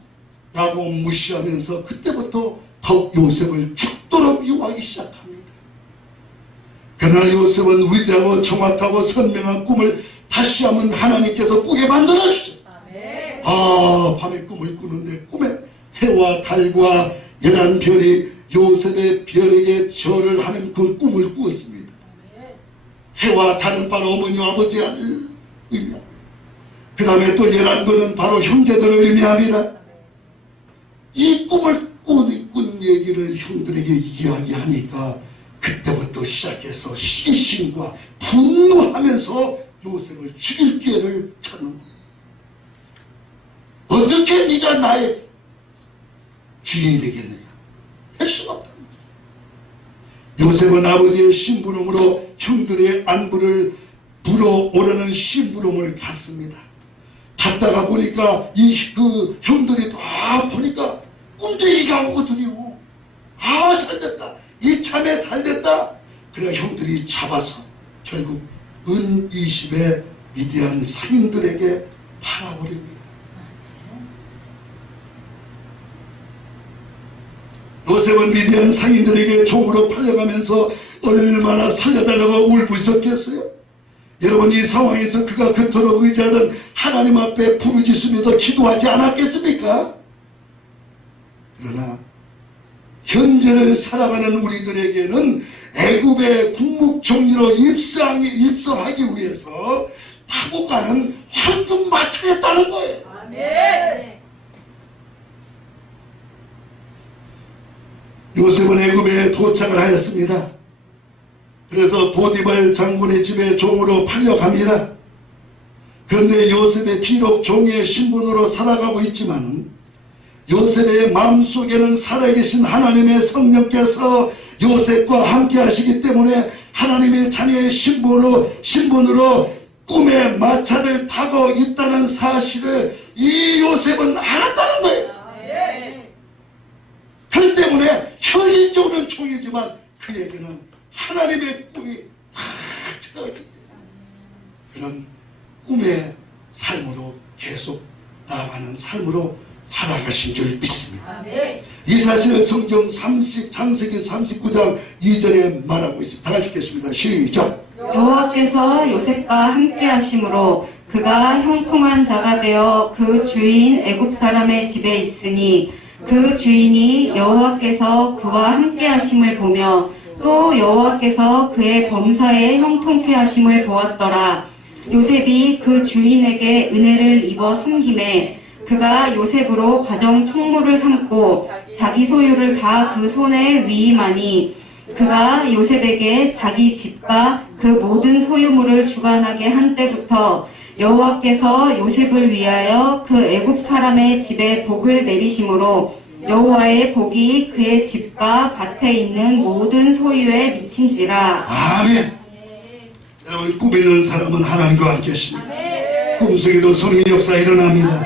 라고 무시하면서 그때부터 더욱 요셉을 죽도록 유혹하기 시작합니다. 그러나 요셉은 위대하고 정확하고 선명한 꿈을 다시 한번 하나님께서 꾸게 만들어주셨어요. 밤에 꿈을 꾸는데 꿈에 해와 달과 11별이 요셉의 별에게 절을 하는 그 꿈을 꾸었습니다. 해와 달은 바로 어머니와 아버지를 의미합니다. 그 다음에 또 11별은 바로 형제들을 의미합니다. 이 꿈을 꾼 얘기를 형들에게 이야기하니까 그때부터 시작해서 신심과 분노하면서 요셉을 죽일 기회를 찾는 거예요. 어떻게 네가 나의 주인이 되겠느냐? 할 수가 없다. 요셉은 아버지의 심부름으로 형들의 안부를 물어오려는 심부름을 갔습니다. 갔다가 보니까 그 형들이 다 보니까 꿈쟁이가 오거든요. 잘됐다. 이 참에 잘됐다. 그래 형들이 잡아서 결국 은 20의 미디안 상인들에게 팔아버립니다. 요셉은 미디안 상인들에게 종으로 팔려가면서 얼마나 살려달라고 울부짖었겠어요? 여러분, 이 상황에서 그가 그토록 의지하던 하나님 앞에 부르짖으며 기도하지 않았겠습니까? 그러나 현재를 살아가는 우리들에게는 애굽의 국무총리로 입성하기 위해서 타고 가는 황금 마차였다는 거예요. 아멘. 요셉은 애굽에 도착을 하였습니다. 그래서 보디발 장군의 집에 종으로 팔려갑니다. 그런데 요셉이 비록 종의 신분으로 살아가고 있지만 요셉의 마음속에는 살아계신 하나님의 성령께서 요셉과 함께 하시기 때문에 하나님의 자녀의 신분으로 꿈의 마차를 타고 있다는 사실을 이 요셉은 알았다는 거예요. 아멘. 그렇기 때문에 현실적으로는 총이지만 그에게는 하나님의 꿈이 다 들어있기 때문에 그런 꿈의 삶으로 계속 나아가는 삶으로 살아가신 줄 믿습니다. 아멘. 이 사실을 성경 창세기 39장 2절에 말하고 있습니다. 다 같이 읽겠습니다. 시작. 여호와께서 요셉과 함께 하심으로 그가 형통한 자가 되어 그 주인 애굽 사람의 집에 있으니 그 주인이 여호와께서 그와 함께 하심을 보며 또 여호와께서 그의 범사에 형통케 하심을 보았더라. 요셉이 그 주인에게 은혜를 입어 섬김에 그가 요셉으로 가정 총무를 삼고 자기 소유를 다 그 손에 위임하니 그가 요셉에게 자기 집과 그 모든 소유물을 주관하게 한 때부터 여호와께서 요셉을 위하여 그 애굽 사람의 집에 복을 내리심으로 여호와의 복이 그의 집과 밭에 있는 모든 소유에 미친지라. 아멘. 여러분, 꿈 있는 사람은 하나님과 함께 하십니다. 꿈속에도 성령의 역사 일어납니다.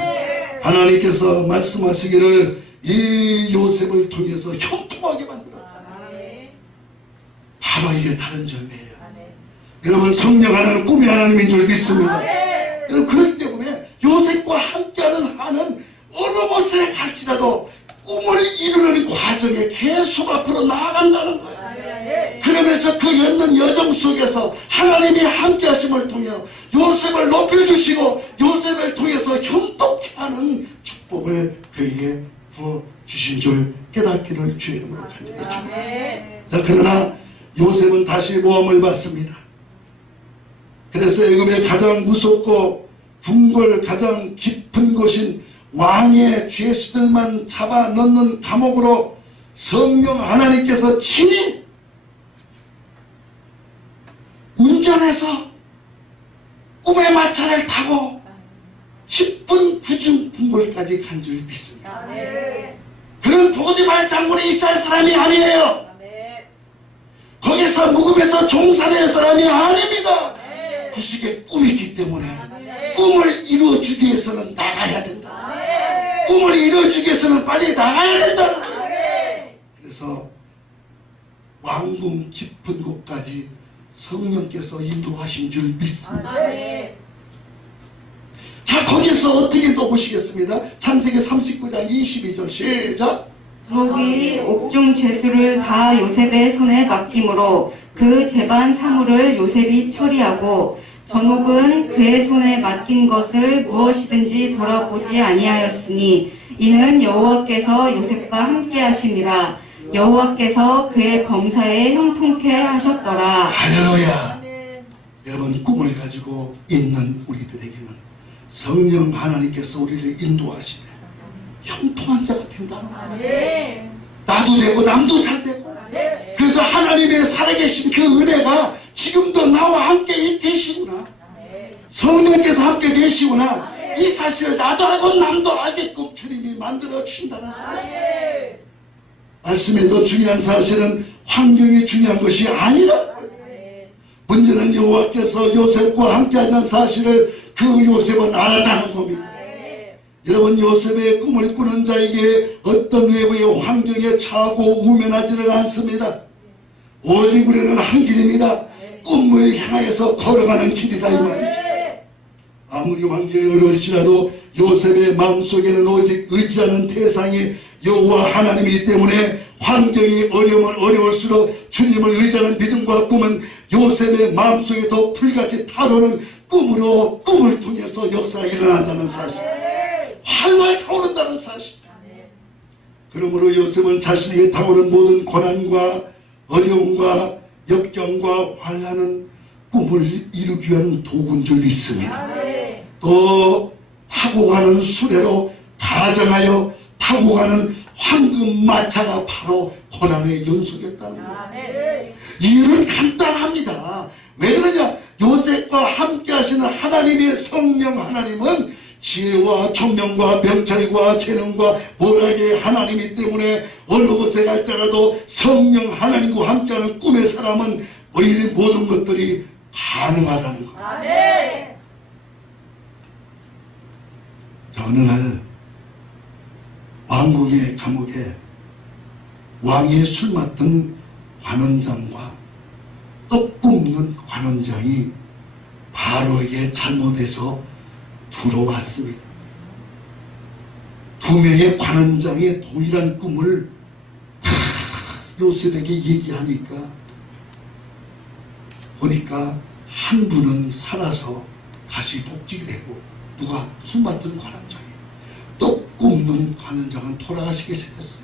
하나님께서 말씀하시기를 이 요셉을 통해서 형통하게 만들었다. 바로 이게 다른 점이에요. 여러분, 성령 하나는 꿈이 하나님인 줄 믿습니다. 여러분, 그렇기 때문에 요셉과 함께하는 한은 어느 곳에 갈지라도 꿈을 이루는 과정에 계속 앞으로 나아간다는 거예요. 그러면서 그 였는 여정 속에서 하나님이 함께 하심을 통해 요셉을 높여주시고 요셉을 통해서 형통케 하는 축복을 그에게 부어주신 줄 깨닫기를 주의 이름으로 간절히 축복합니다. 자, 그러나 요셉은 다시 모함을 받습니다. 그래서 애굽의 가장 무섭고 궁궐 가장 깊은 곳인 왕의 죄수들만 잡아 넣는 감옥으로 성령 하나님께서 친히 운전해서 꿈의 마차를 타고 깊은 구중 궁궐까지 간 줄 믿습니다. 그런 보디발 장군이 이스라엘 사람이 아니에요. 거기서 묵음에서 종살이할 사람이 아닙니다. 그 시기에 꿈이 있기 때문에 꿈을 이루어주기 위해서는 나가야 된다. 꿈을 이루어주기 위해서는 빨리 나가야 된다. 그래서 왕궁 깊은 곳까지 성령께서 인도하신 줄 믿습니다. 자, 거기서 어떻게 또 보시겠습니다. 창세기 39장 22절 시작. 전옥이 옥중 죄수를 다 요셉의 손에 맡김으로 그 재반 사물을 요셉이 처리하고 전옥은 그의 손에 맡긴 것을 무엇이든지 돌아보지 아니하였으니 이는 여호와께서 요셉과 함께 하심이라. 여호와께서 그의 범사에 형통케 하셨더라. 할렐루야. 여러분, 꿈을 가지고 있는 우리들에게는 성령 하나님께서 우리를 인도하시되 형통한 자가 된다는 거예요. 나도 되고 남도 잘 되고. 그래서 하나님의 살아계신 그 은혜가 지금도 나와 함께 계시구나. 성령께서 함께 계시구나. 이 사실을 나도 알고 남도 알게끔 주님이 만들어 주신다는 사실. 말씀에서 중요한 사실은 환경이 중요한 것이 아니라 문제는 여호와께서 요셉과 함께하는 사실을 그 요셉은 알았다는 겁니다. 여러분, 요셉의 꿈을 꾸는 자에게 어떤 외부의 환경에 처하고 우면하지는 않습니다. 오직 우리는 한 길입니다. 꿈을 향하여서 걸어가는 길이다 이 말이죠. 아무리 환경이 어려울지라도 요셉의 마음속에는 오직 의지하는 대상이 여호와 하나님이기 때문에 환경이 어려우면 어려울수록 주님을 의지하는 믿음과 꿈은 요셉의 마음속에 더 불같이 타오르는 꿈을 통해서 역사가 일어난다는 사실, 활활 타오른다는 사실. 그러므로 요셉은 자신에게 타오르는 모든 고난과 어려움과 역경과 환난은 꿈을 이루기 위한 도구인 줄 믿습니다. 또 타고 가는 수레로 가정하여 타고 가는 황금마차가 바로 고난의 연속이었다는 거예요. 이유는 간단합니다. 왜 그러냐? 요셉과 함께 하시는 하나님의 성령 하나님은 지혜와 총명과 명철과 재능과 모략의 하나님이기 때문에 어느 곳에 갈 때라도 성령 하나님과 함께하는 꿈의 사람은 이 모든 것들이 가능하다는 거예요. 자, 어느 날 왕궁의 감옥에 왕의 술 맡은 관원장과 떡 굽는 관원장이 바로에게 잘못해서 들어왔습니다. 두 명의 관원장의 동일한 꿈을 요셉에게 얘기하니까 보니까 한 분은 살아서 다시 복직되고 누가 술 맡은 관원장이 떡 굽는 관원장은 돌아가시게 생겼어요.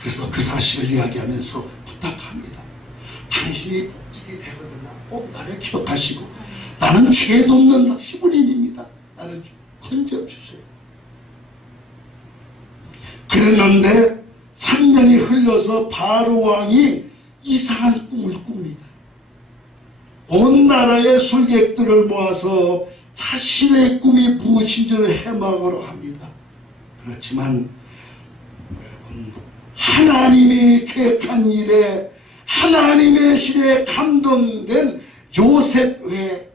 그래서 그 사실을 이야기하면서 부탁합니다. 당신이 복직이 되거든요. 꼭 나를 기억하시고 나는 죄도 없는 시부인입니다. 나를 건져주세요. 그랬는데 3년이 흘러서 바로 왕이 이상한 꿈을 꿉니다. 온 나라의 술객들을 모아서 자신의 꿈이 무엇인지를 해명하러 합니다. 그렇지만 여러분, 하나님이 계획한 일에 하나님의 신에 감동된 요셉 외에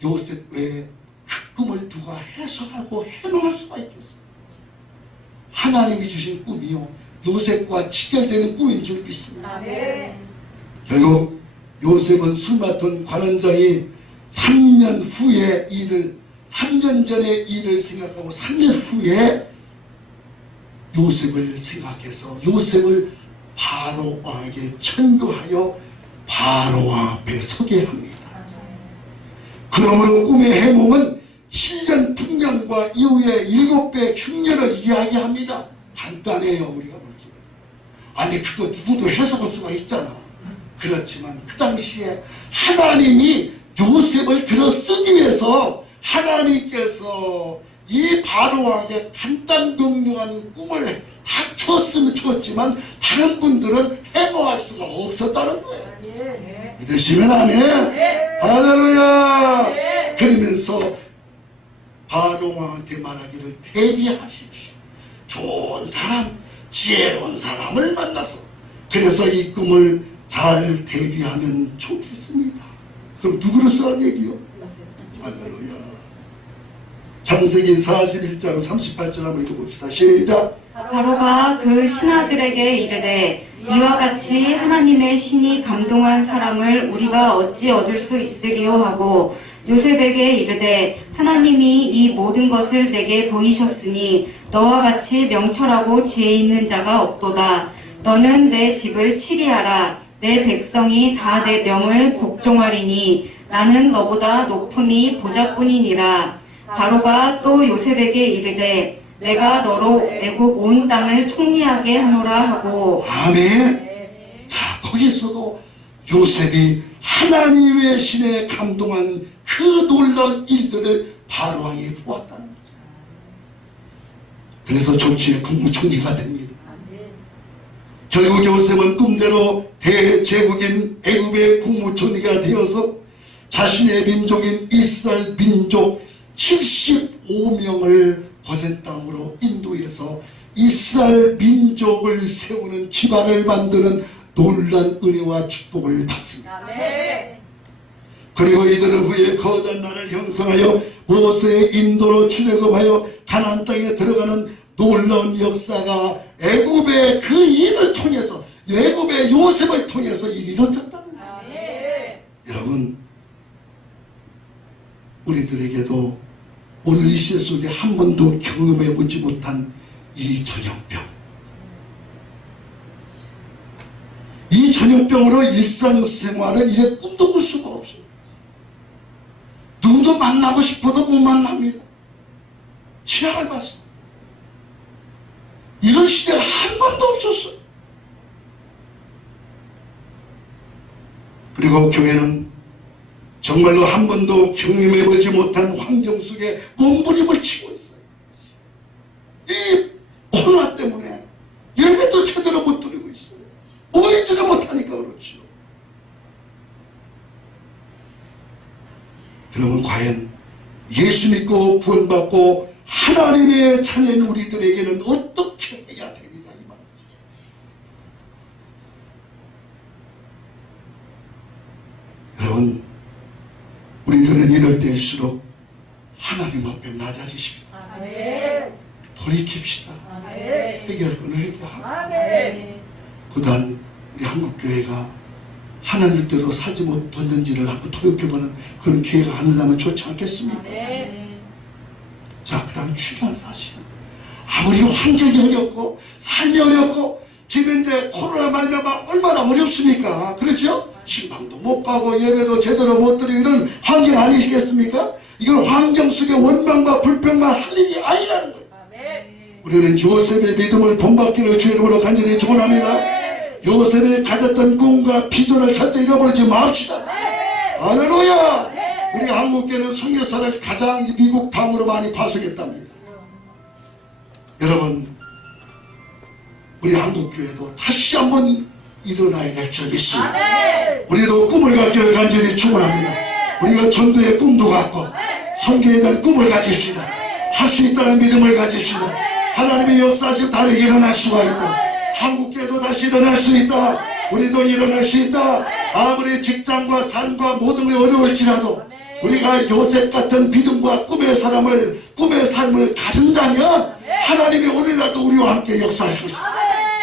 그 꿈을 누가 해석하고 해명할 수가 있겠어요? 하나님이 주신 꿈이요 요셉과 직결되는 꿈인 줄 믿습니다. 결국 요셉은 술 맡은 관원장이 3년 후의 일을 3년 전의 일을 생각하고 3년 후에 요셉을 생각해서 요셉을 바로 왕에게 천거하여 바로 왕 앞에 서게 합니다. 그러므로 꿈의 해몽은 7년 풍년과 이후에 7배 흉년을 이야기합니다. 간단해요, 우리가 보기에. 아니 그거 누구도 해석할 수가 있잖아. 그렇지만 그 당시에 하나님이 요셉을 들어 쓰기 위해서 하나님께서 이 바로왕에게 간단명료한 꿈을 다 줬지만 다른 분들은 해몽할 수가 없었다는 거예요. 믿으시면 아멘. 할렐루야. 그러면서 바로왕한테 말하기를 대비하십시오. 좋은 사람, 지혜로운 사람을 만나서 그래서 이 꿈을 잘 대비하면 좋겠습니다. 그럼 누구를 쓰란 얘기요? 할렐루야. 창세기 41장 38절 한번 읽어봅시다. 시작. 바로가 그 신하들에게 이르되 이와 같이 하나님의 신이 감동한 사람을 우리가 어찌 얻을 수 있으리요 하고 요셉에게 이르되 하나님이 이 모든 것을 내게 보이셨으니 너와 같이 명철하고 지혜 있는 자가 없도다. 너는 내 집을 치리하라. 내 백성이 다 내 명을 복종하리니 나는 너보다 높음이 보좌뿐이니라. 바로가 또 요셉에게 이르되 내가 너로 애굽 온 땅을 총리하게 하노라 하고. 아멘. 자, 거기서도 요셉이 하나님의 신에 감동한 그 놀라운 일들을 바로왕이 보았다는 거죠. 그래서 정치의 국무총리가 됩니다. 결국 요셉은 꿈대로 대제국인 애굽의 국무총리가 되어서 자신의 민족인 이스라엘 민족 75명을 거센 땅으로 인도해서 이스라엘 민족을 세우는 기반을 만드는 놀란 은혜와 축복을 받습니다. 그리고 이들은 후에 거대한 나라를 형성하여 모세의 인도로 출애굽하여 가나안 땅에 들어가는 놀라운 역사가 애굽의 그 일을 통해서 애굽의 요셉을 통해서 일이 이루어졌다는 거예요. 여러분, 우리들에게도 오늘 이 시대 속에 한 번도 경험해 보지 못한 이 전염병, 전염병으로 일상생활은 이제 꿈도 꿀 수가 없어요. 누구도 만나고 싶어도 못 만납니다. 치아를 봤어. 이런 시대가 한 번도 없었어요. 그리고 교회는 정말로 한 번도 경험해보지 못한 환경 속에 몸부림을 치고 있어요. 이 코로나 때문에 예배도 제대로 못 드리고 있어요. 모이지를 못하니까 그렇죠. 그러면 과연 예수 믿고 구원받고 하나님의 자녀인 우리들에게는 어떻게 해야 되느냐 이 말이죠. 여러분, 우리들은 이럴 때일수록 하나님 앞에 낮아지십시오. 아멘. 돌이킵시다. 아멘. 회개할 거는 회개하고. 아멘. 그다음 우리 한국교회가 하나님 대로 살지 못했는지를 한번 돌이켜보는 그런 기회가 한다면 좋지 않겠습니까? 아멘. 자, 그 다음에 중요한 사실. 아무리 환경이 어렵고 삶이 어렵고 지금 이제 코로나 말미암아 얼마나 어렵습니까? 그렇죠? 신방도 못 가고 예배도 제대로 못 드리고 이런 환경 아니시겠습니까? 이건 환경 속에 원망과 불평만 할 일이 아니라는 거예요. 아멘. 우리는 요셉의 믿음을 본받기를 주의 이름으로 간절히 축원합니다. 요셉이 가졌던 꿈과 비전을 절대 잃어버리지 맙시다. 할렐루야! 우리 한국교회는 선교사를 가장 미국 다음으로 많이 파송했답니다. 여러분, 우리 한국교회도 다시 한번 일어나야 될 줄 믿습니다. 우리도 꿈을 갖기를 간절히 축원합니다. 우리가 전도의 꿈도 갖고 선교에 대한 꿈을 가집시다. 할 수 있다는 믿음을 가집시다. 하나님의 역사하실 다르게 일어날 수가 있다. 한국교회도 다시 일어날 수 있다. 우리도 일어날 수 있다. 아무리 직장과 삶과 모든 게 어려울지라도 우리가 요셉 같은 믿음과 꿈의 삶을 가진다면 하나님이 오늘날도 우리와 함께 역사할 것이다.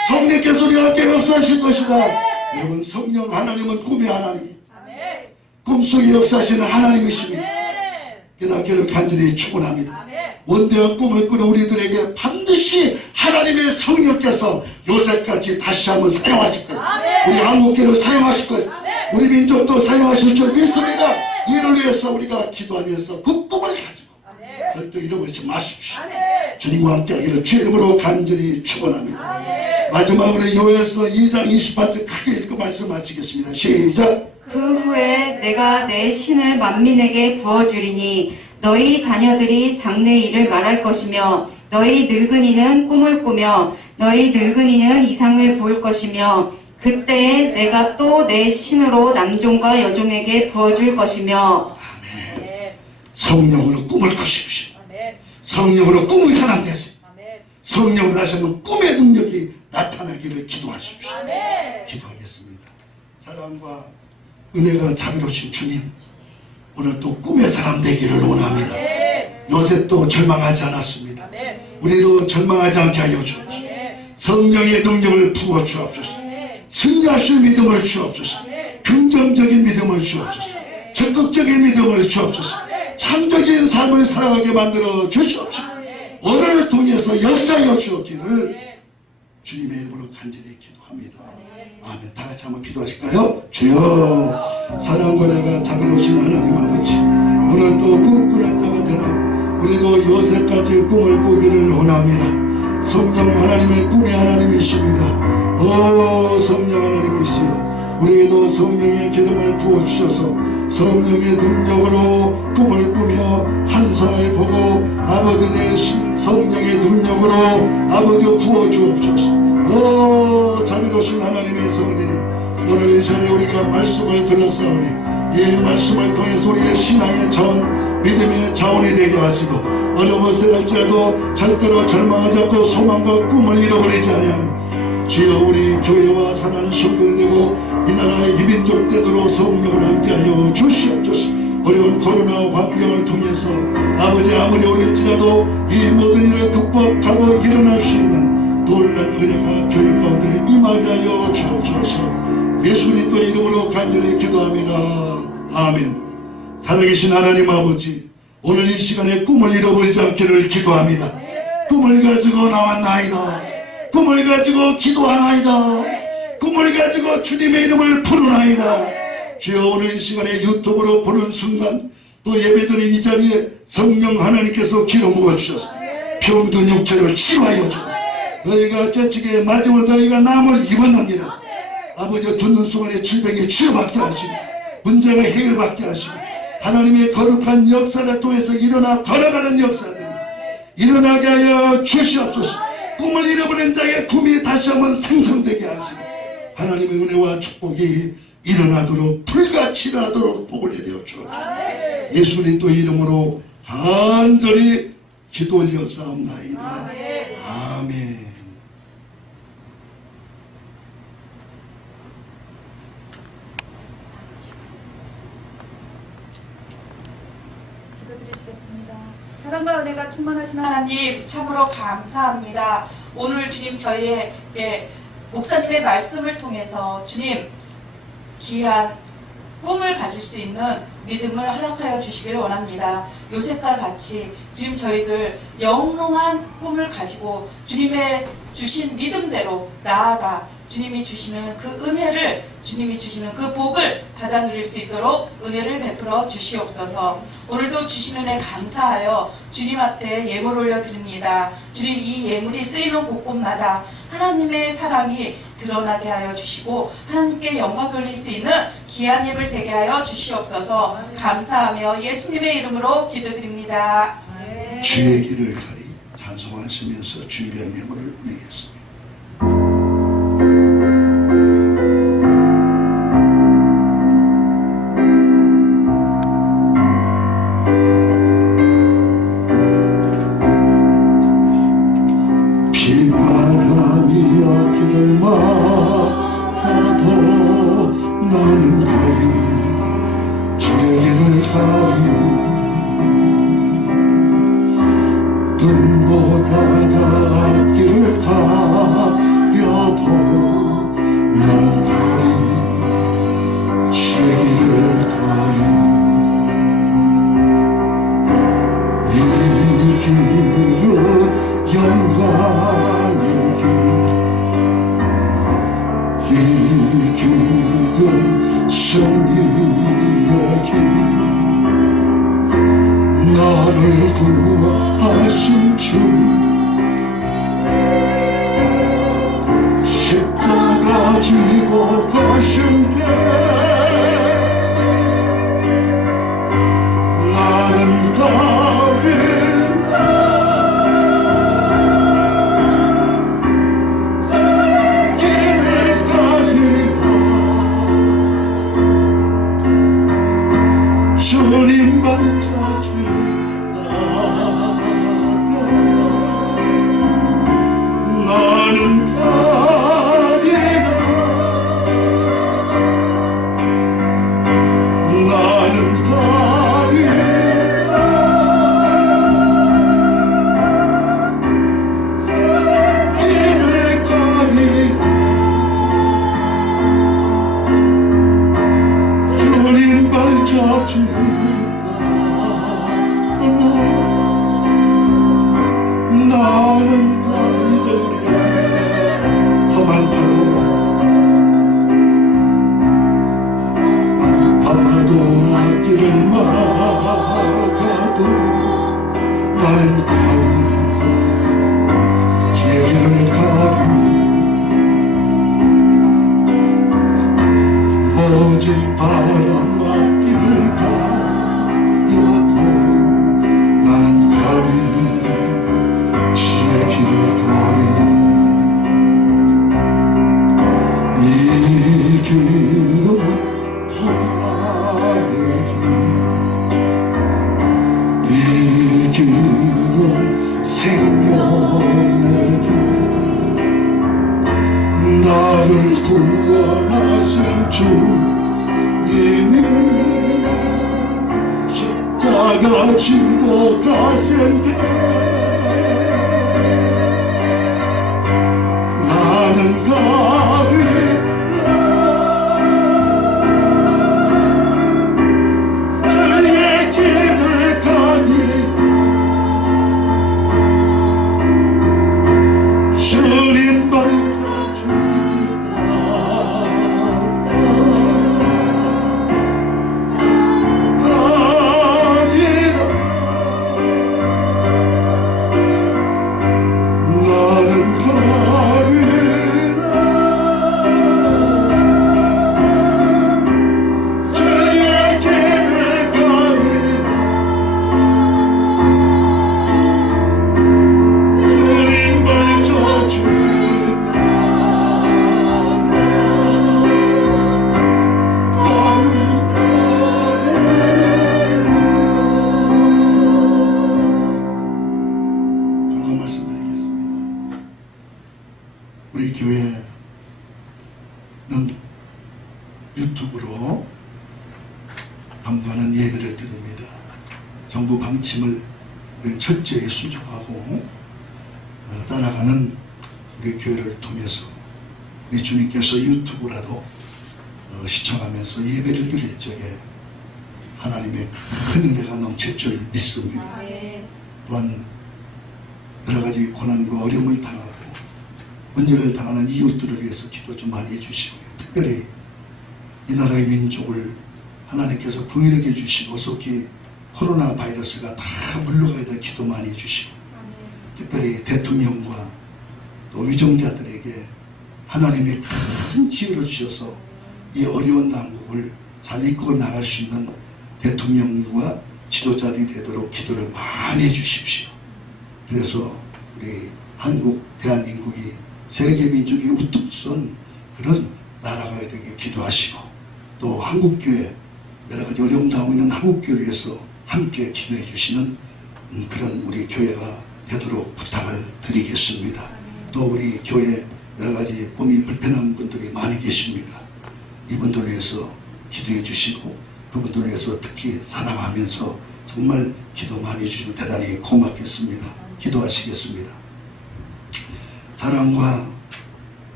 성령께서 우리와 함께 역사하실 것이다. 여러분, 성령 하나님은 꿈의 하나님, 꿈속에 역사하시는 하나님이십니다. 깨닫기를 간절히 축원합니다. 원대한 꿈을 꾸는 우리들에게 반드시 하나님의 성령께서 요셉같이 다시 한번 사용하실 거예요. 우리 한국교회를 사용하실 거예요. 우리 민족도 사용하실 줄 믿습니다. 이를 위해서 우리가 기도하면서 그 꿈을 가지고 절대 잃어버리지 마십시오. 주님과 함께 하기를 주의 이름으로 간절히 축원합니다. 마지막으로 요엘서 2장 28절 크게 읽고 말씀 마치겠습니다. 시작. 그 후에 내가 내 신을 만민에게 부어주리니 너희 자녀들이 장래일을 말할 것이며 너희 늙은이는 꿈을 꾸며 너희 늙은이는 이상을 볼 것이며 그때에 내가 또 내 신으로 남종과 여종에게 부어줄 것이며. 성령으로 꿈을 꾸십시오. 성령으로 꿈을 사람 되세요. 성령으로 다시 한번 꿈의 능력이 나타나기를 기도하십시오. 기도하겠습니다. 사랑과 은혜가 자비로우신 주님, 오늘 또 꿈의 사람 되기를 원합니다. 요셉도 절망하지 않았습니다. 우리도 절망하지 않게 하여 주옵소서. 성령의 능력을 부어 주옵소서. 승리할 수 있는 믿음을 주옵소서. 긍정적인 믿음을 주옵소서. 적극적인 믿음을 주옵소서. 창조적인 삶을 살아가게 만들어 주시옵소서. 오늘을 통해서 역사하여 주옵기를 주님의 이름으로 간절히 기도합니다. 아멘. 다 같이 한번 기도하실까요? 주여, 사랑과 내가 자비로우신 하나님 아버지, 오늘도 꿈꾸는 자가 되라. 우리도 요셉같이 꿈을 꾸기를 원합니다. 성령 하나님의 꿈의 하나님이십니다. 오 성령 하나님이시여, 우리에도 성령의 기름을 부어주셔서 성령의 능력으로 꿈을 꾸며 환상을 보고 아버지 대신 성령의 능력으로 아버지 부어주옵소서. 오 자비로우신 하나님의 성령님, 오늘 이 전에 우리가 말씀을 들었사오니 이 말씀을 통해서 우리의 신앙의 자원, 믿음의 자원이 되게 하시고 어느 것을 할지라도 절대로 절망하지 않고 소망과 꿈을 잃어버리지 아니하는 주여, 우리 교회와 사랑하는 성도이 되고 이 나라의 이민족 되도록 성령을 함께하여 주시옵소서. 어려운 코로나 환경을 통해서 아버지 아무리 어릴지라도 이 모든 일을 극복하고 일어날 수 있는 놀란 은혜가 교회 가운데 임하게 하여 주옵소서. 예수 그리스도의 이름으로 간절히 기도합니다. 아멘. 살아계신 하나님 아버지, 오늘 이 시간에 꿈을 잃어버리지 않기를 기도합니다. 꿈을 가지고 나왔나이다. 꿈을 가지고 기도하나이다. 꿈을 마음을 가지고 주님의 이름을 부르나이다. 주여 오늘 이 시간에 유튜브로 보는 순간 또 예배드린 이 자리에 성령 하나님께서 기름 부어주셔서 병든 육체를 치유하여 주옵소서. 너희가 재치게 마지막으로 너희가 남을 입었느니라. 아버지 듣는 순간에 질병이 치유받게 하시고 문제가 해결받게 하시고 하나님의 거룩한 역사를 통해서 일어나 걸어가는 역사들이 일어나게 하여 주시옵소서. 꿈을 잃어버린 자의 꿈이 다시 한번 생성되게 하시고 하나님의 은혜와 축복이 일어나도록 불같이 일어나도록 복을 내려 주옵소서. 예수 그리스도의 이름으로 간절히 기도 올려 싸움나이다. 아멘. 기도드리시겠습니다. 사랑과 은혜가 충만하신 하나님 참으로 감사합니다. 오늘 주님 저희의 목사님의 말씀을 통해서 주님 귀한 꿈을 가질 수 있는 믿음을 허락하여 주시기를 원합니다. 요셉과 같이 주님 저희들 영롱한 꿈을 가지고 주님의 주신 믿음대로 나아가 주님이 주시는 그 은혜를 주님이 주시는 그 복을 받아 누릴 수 있도록 은혜를 베풀어 주시옵소서. 오늘도 주신 은혜 감사하여 주님 앞에 예물 올려드립니다. 주님 이 예물이 쓰이는 곳곳마다 하나님의 사랑이 드러나게 하여 주시고 하나님께 영광 돌릴 수 있는 귀한 예물 되게 하여 주시옵소서. 감사하며 예수님의 이름으로 기도드립니다. 주의 길을 가리 찬송하시면서 준비한 예물을 올리겠습니다. 빗바람이 앞길을 막아도 나는 가리 주의 길을 가리 눈보라가 앞길을 가려도 나는 가리 주의 길을 가리 이 길은 영광의 길 이 길은 승리의 길 나를 구하신 주 십자가 지고 가신 게 나는 가리라 길을 가리라 주님 반짝이 나는 가리라 나는 가리라 길을 가리라 주님 발자취 나는 가리라 우리겠습니다. 험한 파도 앞길을 막아도 나는 가리 주의 길을 가리 모진 바람 앞길을 가려도 나는 가리 주의 길을 가리 이 길은 평안의 길 이 길은 생명의 길 나를 구원하신 주님이 십자가 지고 가신 길 나는 가리라 주의 길을 가리 주님 발자취 따라 유튜브로 당부하는 예배를 드립니다. 정부 방침을 우리는 철저히 수정하고 따라가는 우리 교회를 통해서 우리 주님께서 유튜브라도 시청하면서 예배를 드릴 적에 하나님의 큰 은혜가 넘칠 줄 믿습니다. 또한 여러 가지 고난과 어려움을 당하고 문제를 당하는 이웃들을 위해서 기도 좀 많이 해주시고요. 특별히 이 나라의 민족을 하나님께서 풍요롭게 해주시고 속히 코로나 바이러스가 다 물러가야 될 기도 많이 해주시고 특별히 대통령과 또 위정자들에게 하나님의 큰 지혜를 주셔서 이 어려운 난국을 잘 이끌어 나갈 수 있는 대통령과 지도자들이 되도록 기도를 많이 해주십시오. 그래서 우리 한국 대한민국이 세계 민족이 우뚝 선 그런 나라가 되게 기도하시고 또 한국교회 여러 가지 어려움 당하고 있는 한국교회를 위해서 함께 기도해 주시는 그런 우리 교회가 되도록 부탁을 드리겠습니다. 또 우리 교회 여러 가지 몸이 불편한 분들이 많이 계십니다. 이분들을 위해서 기도해 주시고 그분들을 위해서 특히 사랑하면서 정말 기도 많이 해주시면 대단히 고맙겠습니다. 기도하시겠습니다. 사랑과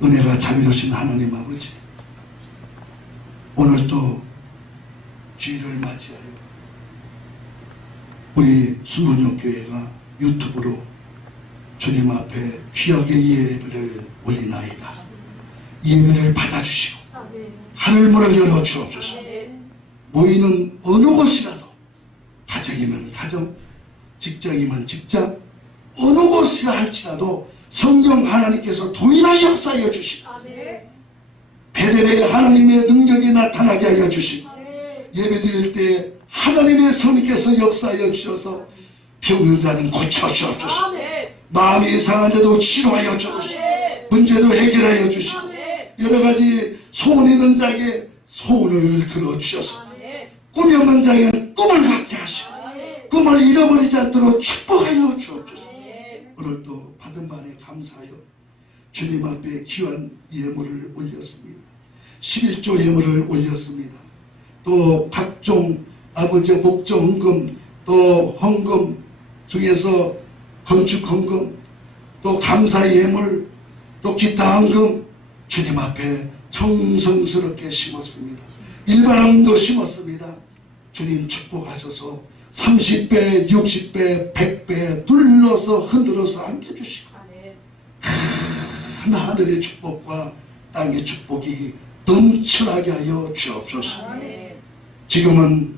은혜가 자비로우신 하나님 아버지, 오늘도 주일을 맞이하여 우리 순원역교회가 유튜브로 주님 앞에 귀하게 예배를 올리나이다. 예배를 받아주시고 하늘문을 열어주옵소서. 모이는 어느 곳이라도 가정이면 가정, 직장이면 직장, 어느 곳이라 할지라도 성령 하나님께서 동일하게 역사하여 주시고 베델에 하나님의 능력이 나타나게 하여 주시고 예배드릴 때 하나님의 성령께서 역사하여 주셔서 병든 자는 고쳐주옵소서. 마음이 이상한 자도 치료하여 주옵소서. 문제도 해결하여 주시고 여러 가지 소원 있는 자에게 소원을 들어주셔서 꿈이 없는 자에게는 꿈을 갖게 하시고 꿈을 잃어버리지 않도록 축복하여 주옵소서. 오늘도 받은 바에 감사하여 주님 앞에 귀한 예물을 올렸습니다. 11조 예물을 올렸습니다. 또 각종 아버지의 목적 헌금, 또 헌금 중에서 건축 헌금, 또 감사 예물, 또 기타 헌금 주님 앞에 정성스럽게 심었습니다. 일반헌금도 심었습니다. 주님 축복하셔서 30배, 60배, 100배 둘러서 흔들어서 안겨주시고 큰 하늘의 축복과 땅의 축복이 넘쳐나게 하여 주옵소서. 지금은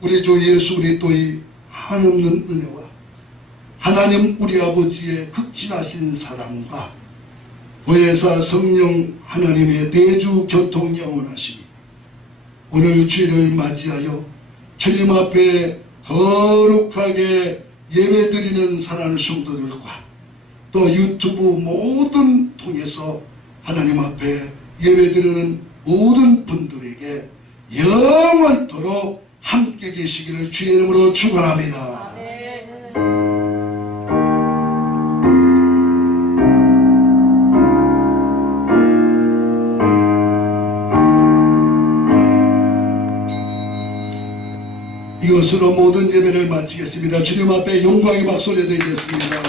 우리 주 예수 그리스도의 한없는 은혜와 하나님 우리 아버지의 극진하신 사랑과 보혜사 성령 하나님의 내주 교통 영원하심이 오늘 주일을 맞이하여 주님 앞에 거룩하게 예배드리는 사랑하는 성도들과 또 유튜브 모든 통해서 하나님 앞에 예배드리는 모든 분들에게 영원토록 함께 계시기를 주의 이름으로 축원합니다. 이것으로 모든 예배를 마치겠습니다. 주님 앞에 영광의 박수 올려드리겠습니다.